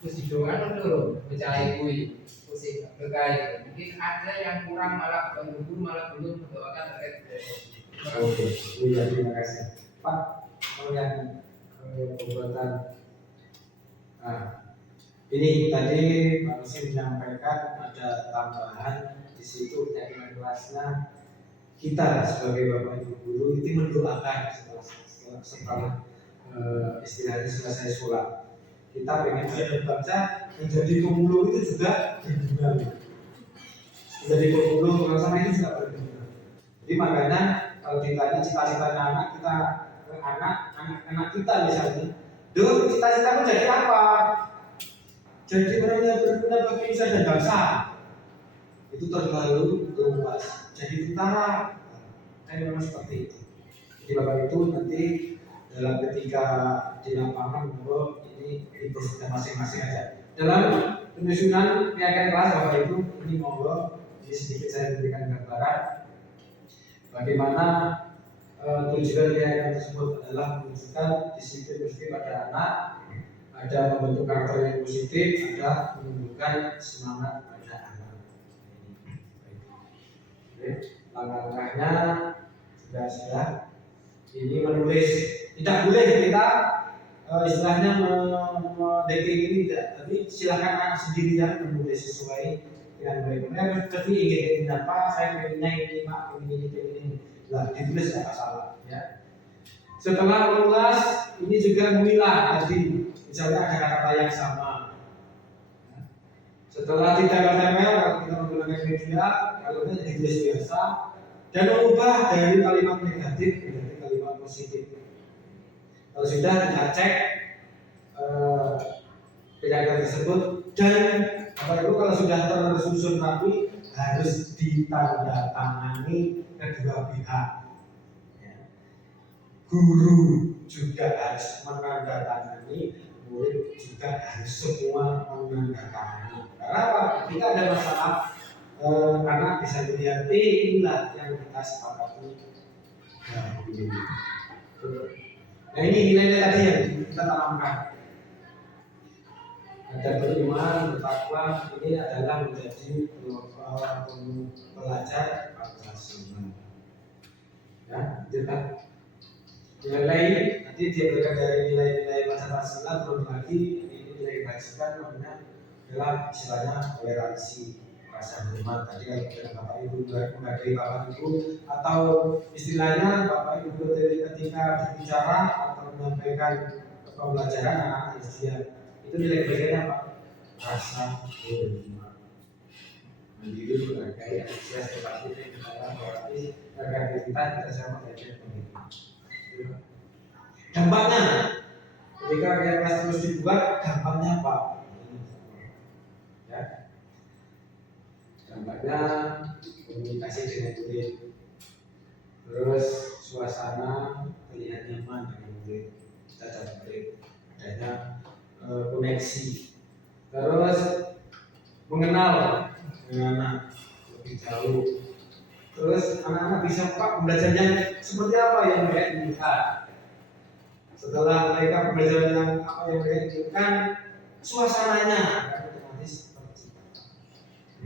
terus didoakan dulu percaya kui pusing berkait. Mungkin ada yang kurang malah guru malah belum mendoakan terkait dengan Oke, iya terima kasih Pak. Kalau yang pembuatan ini tadi Pak Mesin menyampaikan ada tambahan di situ keyakinan kelasnya kita sebagai bapak ibu guru itu mendoakan setelah istilahnya selesai sholat. Kita pengen ada baca menjadi pemulung itu juga berguna. Menjadi pemulung sama itu juga berguna. Jadi makanya kalau ditanya cita-citanya anak kita, anak kita misalnya, dulu cita-citamu jadi apa? Jadi orang yang berguna bagi Indonesia dan bangsa. Itu terlalu luas. Jadi tentara, kan memang seperti itu. Jadi bapak itu nanti dalam ketika di lapangan ini diproses masing-masing aja. Dalam penyusunan keyakinan kelas bapak itu ini monggo ini sedikit saya berikan gambaran bagaimana tujuan keyakinan tersebut adalah menunjukkan disiplin positif pada anak, ada membentuk karakter yang positif, ada menumbuhkan semangat pada anak. Langkah-langkahnya sudah saya ini menulis. Tidak boleh kita istilahnya mendeking ini tidak, tapi silakan anak sendiri yang menulis sesuai dengan baik. Mereka tapi ingin apa? Saya pengennya ini pak, ini. Lah ditulis tidak masalah. Ya. Setelah menulis ini juga memilah tadi, misalnya ada kata-kata yang sama. Setelah tidak tempel, kalau kita menggunakan media, kalau tidak ditulis biasa dan mengubah dari kalimat negatif menjadi kalimat positif. Kalau sudah kita cek keyakinan tersebut dan apa itu kalau sudah tersusun rapi harus ditandatangani kedua pihak. Ya. Guru juga harus menandatangani, murid juga harus semua menandatangani. Karena apa? Kita ada masalah anak bisa melihat inilah yang kita sepakati. Nah ini nilai-nilai tadi yang kita tanamkan. Ada beriman, bertakwa, ini adalah menjadi pelajar Pancasila. Ya, itu kan. Nilai nanti dia berikan dari nilai-nilai Pancasila belum lagi ini nilai kebajikan namanya adalah istilahnya toleransi, rasa hormat. Tadi kalau bilang bapak ibu menghargai bapak ibu atau istilahnya bapak ibu ketika berbicara atau menyampaikan pembelajaran anak usia itu nilai kebaikannya apa? Rasa hormat, mandiri, menghargai, antusias, seperti itu kita berarti harga kita sama kayak begitu. Dampaknya ketika kelas terus dibuat, dampaknya apa? Ya. Dampaknya komunikasi dengan murid, terus suasana terlihat nyaman dengan murid, kita dan murid, adanya koneksi, terus mengenal dengan anak lebih jauh, terus anak-anak bisa pak belajarnya seperti apa yang mereka inginkan. Setelah mereka pembelajaran yang apa yang mereka inginkan, suasananya akan otomatis tercipta.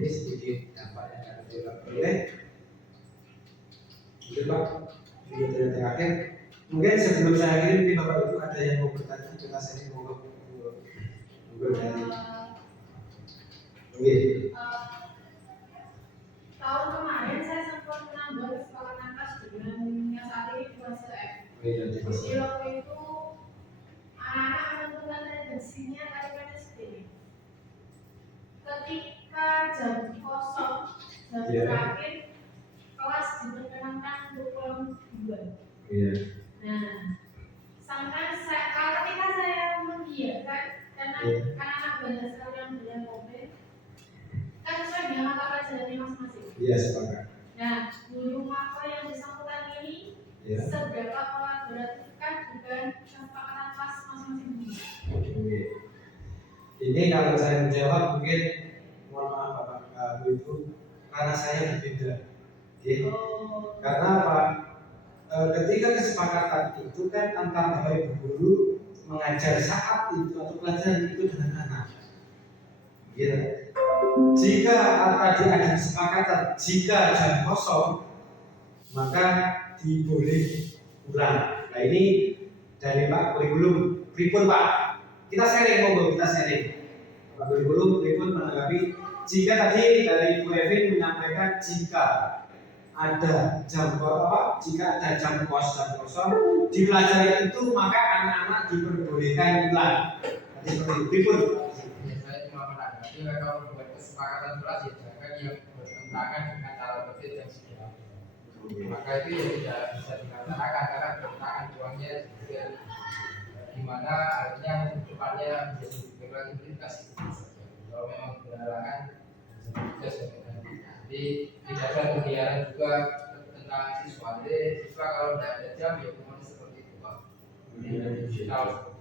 Ini sedikit dampak yang akan dilakukan oleh itu pak. Video terakhir, mungkin sebelum saya akhiri mungkin bapak ibu ada yang mau bertanya kita sini mau dari tahun kemarin saya sempat menambah kesepakatan kelas dengan yang saat ini kelas F. Jadi waktu itu anak-anak menentukan tendensinya kalimat sendiri. Ketika jam kosong, jam terakhir kelas diperkenankan untuk pulang duluan. Nah, sampai kalau ketika saya mengiyakan karena anak banyak sekali yang belajar mobil, kan sesuai dengan mata pelajarannya masing-masing. Iya, sepakat. Nah, guru mata yang bersangkutan ini Ya. seberapa kolaboratif kan dengan kesepakatan kelas masing-masing. Oke. Ini kalau saya menjawab mungkin mohon maaf Bapak Ibu, karena saya berbeda. Oke. Karena apa? Ketika kesepakatan itu kan antara Bapak Ibu guru mengajar saat itu atau pelajaran itu dengan anak. Gitu. Jika tadi ada kesepakatan, jika jam kosong, maka diboleh ulang. Nah ini dari Pak kurikulum, pripun Pak? Kita sharing, monggo kita sharing. Pak kurikulum, pripun menanggapi? Jika tadi dari Bu Evin menyampaikan jika ada jam jika ada jam kosong di pelajaran itu maka anak-anak diperbolehkan ulang. Jadi seperti itu, pripun? Ya, saya cuma menanggapi kalau buat kesepakatan kelas ya jangan yang bertentangan dengan cara berpikir yang sudah ada. Maka itu ya tidak bisa dilaksanakan karena bertentangan uangnya juga dimana artinya untuk depannya menjadi berlanjutas kalau memang berhalangan tugas jadi tidak ada pembiaran juga tentang siswa. Jadi siswa kalau tidak ada jam ya kemana seperti itu Pak. Digital.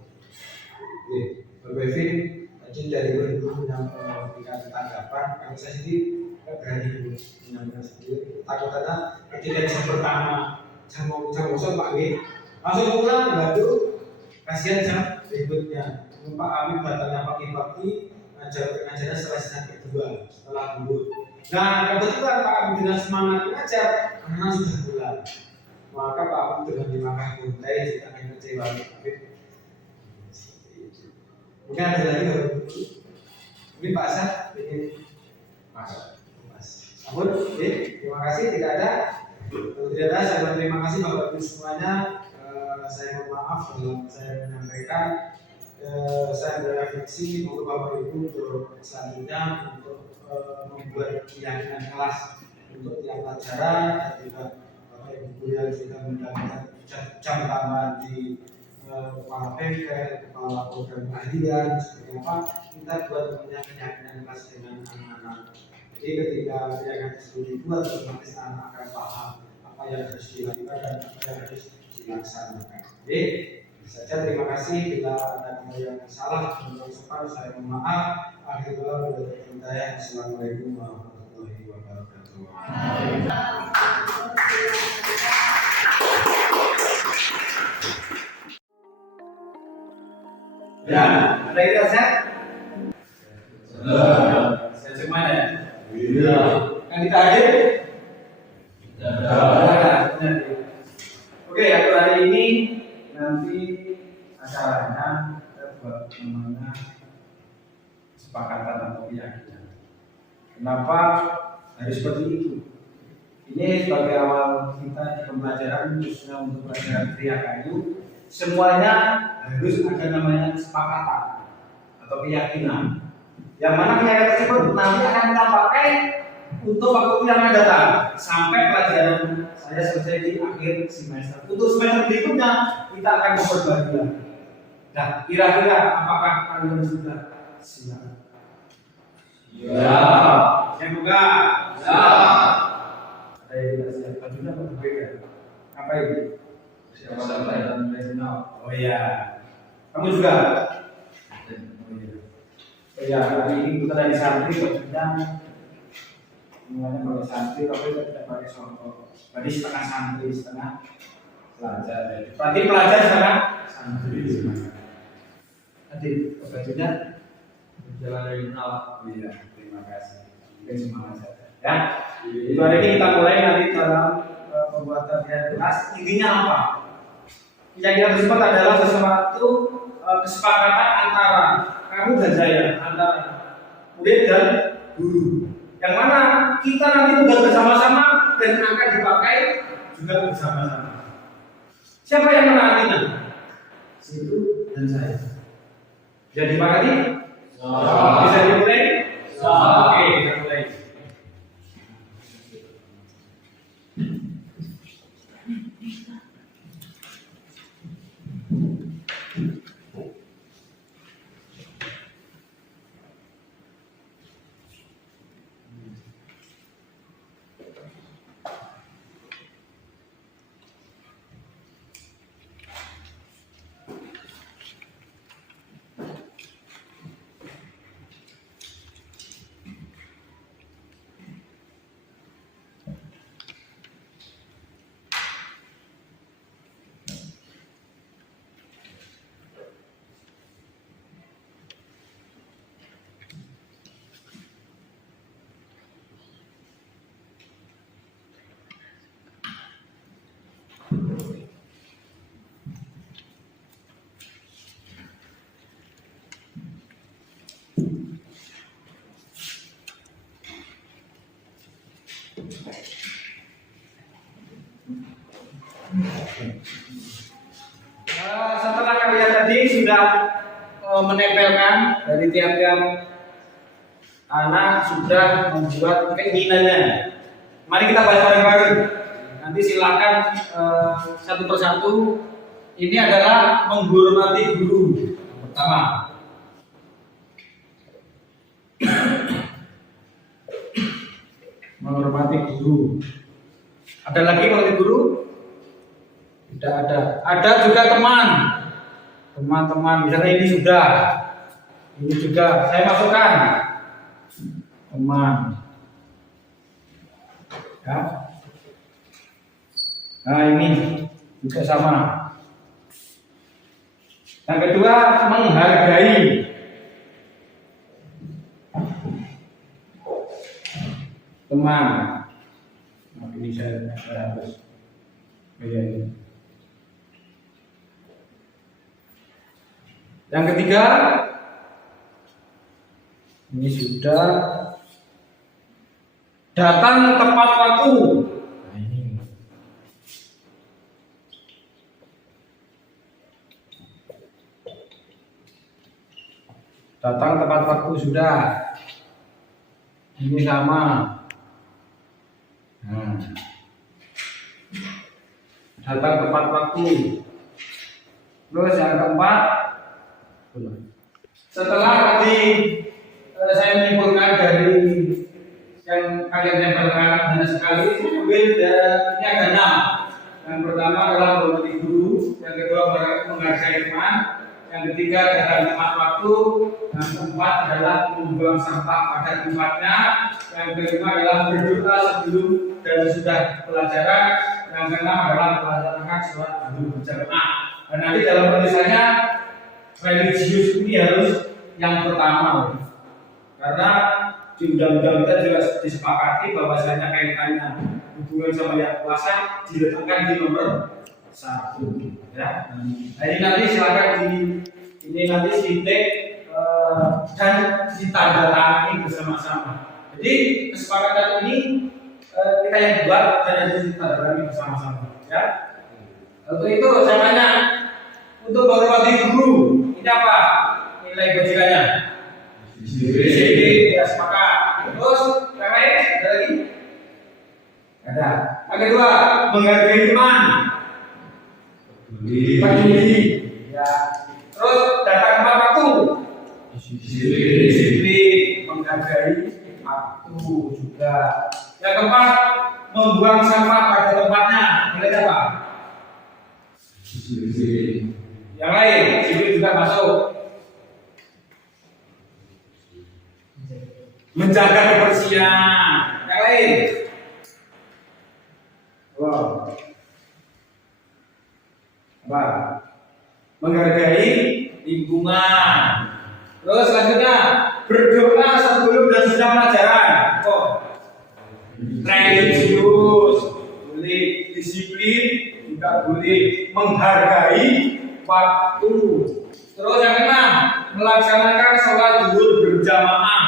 Bapak Evin, tadi dari kurikulum yang memberikan tanggapan, kami saya sendiri berani menyampaikan sendiri. Takutnya ketika jam pertama jam kosong Pak W, langsung pulang baru kasihan jam berikutnya. Pak Amin batalnya pagi-pagi, ngajarnya selesai kedua setelah dulu. Nah kebetulan Pak Amin dengan semangat mengajar, anak sudah pulang. Maka Pak Amin dengan dimakan buntai juga akan kecewa. Mungkin ada lagi Bapak Ibu. Mungkin Pak Asad ingin masuk. Ampun, terima kasih. Tidak ada. Kalau tidak ada, saya berterima kasih Bapak Ibu semuanya. Saya mohon maaf kalau saya menyampaikan. Saya berefleksi untuk Bapak Ibu untuk selanjutnya untuk membuat keyakinan kelas untuk tiap pelajaran dan juga Bapak Ibu yang sudah mendapatkan jam tambahan di kepala bengkel, kepala program keahlian, seperti apa kita buat punya keyakinan kelas dengan anak-anak. Jadi ketika keyakinan tersebut dibuat, otomatis anak akan paham apa yang harus dilakukan dan apa yang harus dilaksanakan. Oke, saja terima kasih. Bila ada yang salah, saya mohon maaf. Akhirnya, Assalamualaikum warahmatullahi wabarakatuh. Ya, ada kita set? Saya cek mana? Iya. Kan kita hadir? Oke, untuk hari ini nanti acaranya kita buat namanya kesepakatan atau keyakinan. Kenapa harus seperti itu? Ini sebagai awal kita di pembelajaran khususnya untuk pelajaran Tria Kayu, semuanya harus ada namanya kesepakatan atau keyakinan. Yang mana keyakinan tersebut nanti akan kita pakai untuk waktu yang akan datang sampai pelajaran saya selesai di akhir semester. Untuk semester berikutnya kita akan berbagi lagi. Nah, kira-kira apakah kalian sudah siap? Ya. Siap buka? Ya. Ada yang tidak siap? Bajunya berbeda. Apa itu? Siapa dan regional? Oh iya. Kamu juga? Oh iya. Hari ini kita dari santri bajunya semuanya pakai santri, tapi tidak pakai songkok. Berarti setengah santri, setengah pelajar. Berarti pelajar setengah santri. Nanti bajunya berjalan regional. Iya. Terima kasih. Mungkin semangat saja. Ya. Jadi hari ini kita mulai nanti dalam pembuatan kelas. Intinya apa? Keyakinan tersebut adalah sesuatu kesepakatan antara kamu dan saya, antara murid dan guru. Yang mana kita nanti tugas bersama-sama dan akan dipakai juga bersama-sama. Siapa yang menantinya? Situ dan saya. Bisa dipakati? Bisa dimulai? Oke, kita mulai. ini sudah menempelkan dari tiap-tiap anak sudah membuat keinginannya. Mari kita bahas bareng-bareng. Nanti silakan satu persatu. Ini adalah menghormati guru. Yang pertama, menghormati guru. Ada lagi menghormati guru? Tidak ada. Ada juga teman. Teman-teman, misalnya ini sudah. Ini juga saya masukkan. Teman. Ya. Nah, ini juga sama. Yang kedua, menghargai. Teman. Nah, ini saya harus ini. Yang ketiga, ini sudah datang tepat waktu. Nah, ini. Datang tepat waktu sudah. Ini sama. Nah. Datang tepat waktu. Terus yang keempat, setelah tadi saya menyimpulkan dari yang kalian tempelkan banyak sekali, ini ada 6. Yang pertama adalah menghormati guru, yang kedua menghargai teman, yang ketiga datang tepat waktu, yang keempat adalah membuang sampah pada tempatnya, yang kelima adalah berdoa sebelum dan sudah pelajaran, yang keenam adalah melaksanakan sholat dulu berjamaah. Dan nanti dalam tulisannya religius ini harus yang pertama, karena di undang-undang kita juga disepakati bahwasanya kaitannya hubungan sama yang puasa diletakkan di nomor 1, ya. Nah, ini nanti silakan ini nanti titik dan ditandatangani bersama-sama. Jadi kesepakatan ini kita yang buat dan nanti ditandatangani bersama-sama, ya. Untuk itu saya tanya, untuk menghormati guru ini apa nilai bajikannya? Jadi ya sepakat. Terus yang lain ada lagi? Ada. Yang kedua, menghargai teman. Peduli. Ya. Terus datang tepat waktu. Disiplin. Menghargai waktu juga. Yang keempat, membuang sampah pada tempatnya. Nilai apa? Yang lain, disiplin juga masuk. Menjaga kebersihan. Yang lain. Wow. Apa? Menghargai lingkungan. Terus selanjutnya berdoa sebelum dan sesudah pelajaran. Oh. Religius, boleh. Disiplin juga boleh. Menghargai waktu. Terus yang keenam, melaksanakan sholat zuhur berjamaah.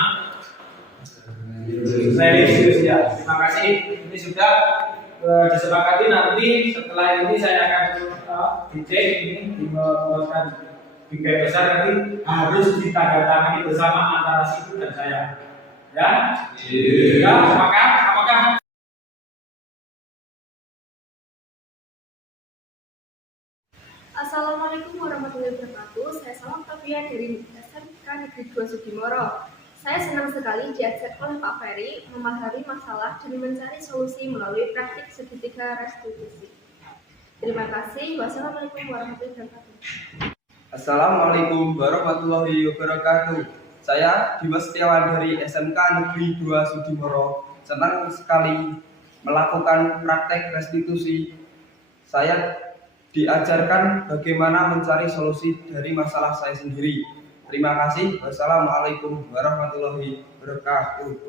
Religius, ya. Terima kasih. Ini sudah disepakati. Nanti setelah ini saya akan dicek ini dibuatkan bingkai besar, nanti harus ditandatangani bersama antara situ dan saya. Ya? Ya, sepakat? Apakah? Assalamualaikum warahmatullahi wabarakatuh. Saya Salam Tafia dari SMK Negeri 2 Sudimoro. Saya senang sekali diajak oleh Pak Ferry memahami masalah dan mencari solusi melalui praktik segitiga restitusi. Terima kasih. Wassalamualaikum warahmatullahi wabarakatuh. Assalamualaikum warahmatullahi wabarakatuh. Saya Dimas Setiawan dari SMK Negeri 2 Sudimoro. Senang sekali melakukan praktek restitusi. Saya diajarkan bagaimana mencari solusi dari masalah saya sendiri. Terima kasih. Wassalamualaikum warahmatullahi wabarakatuh.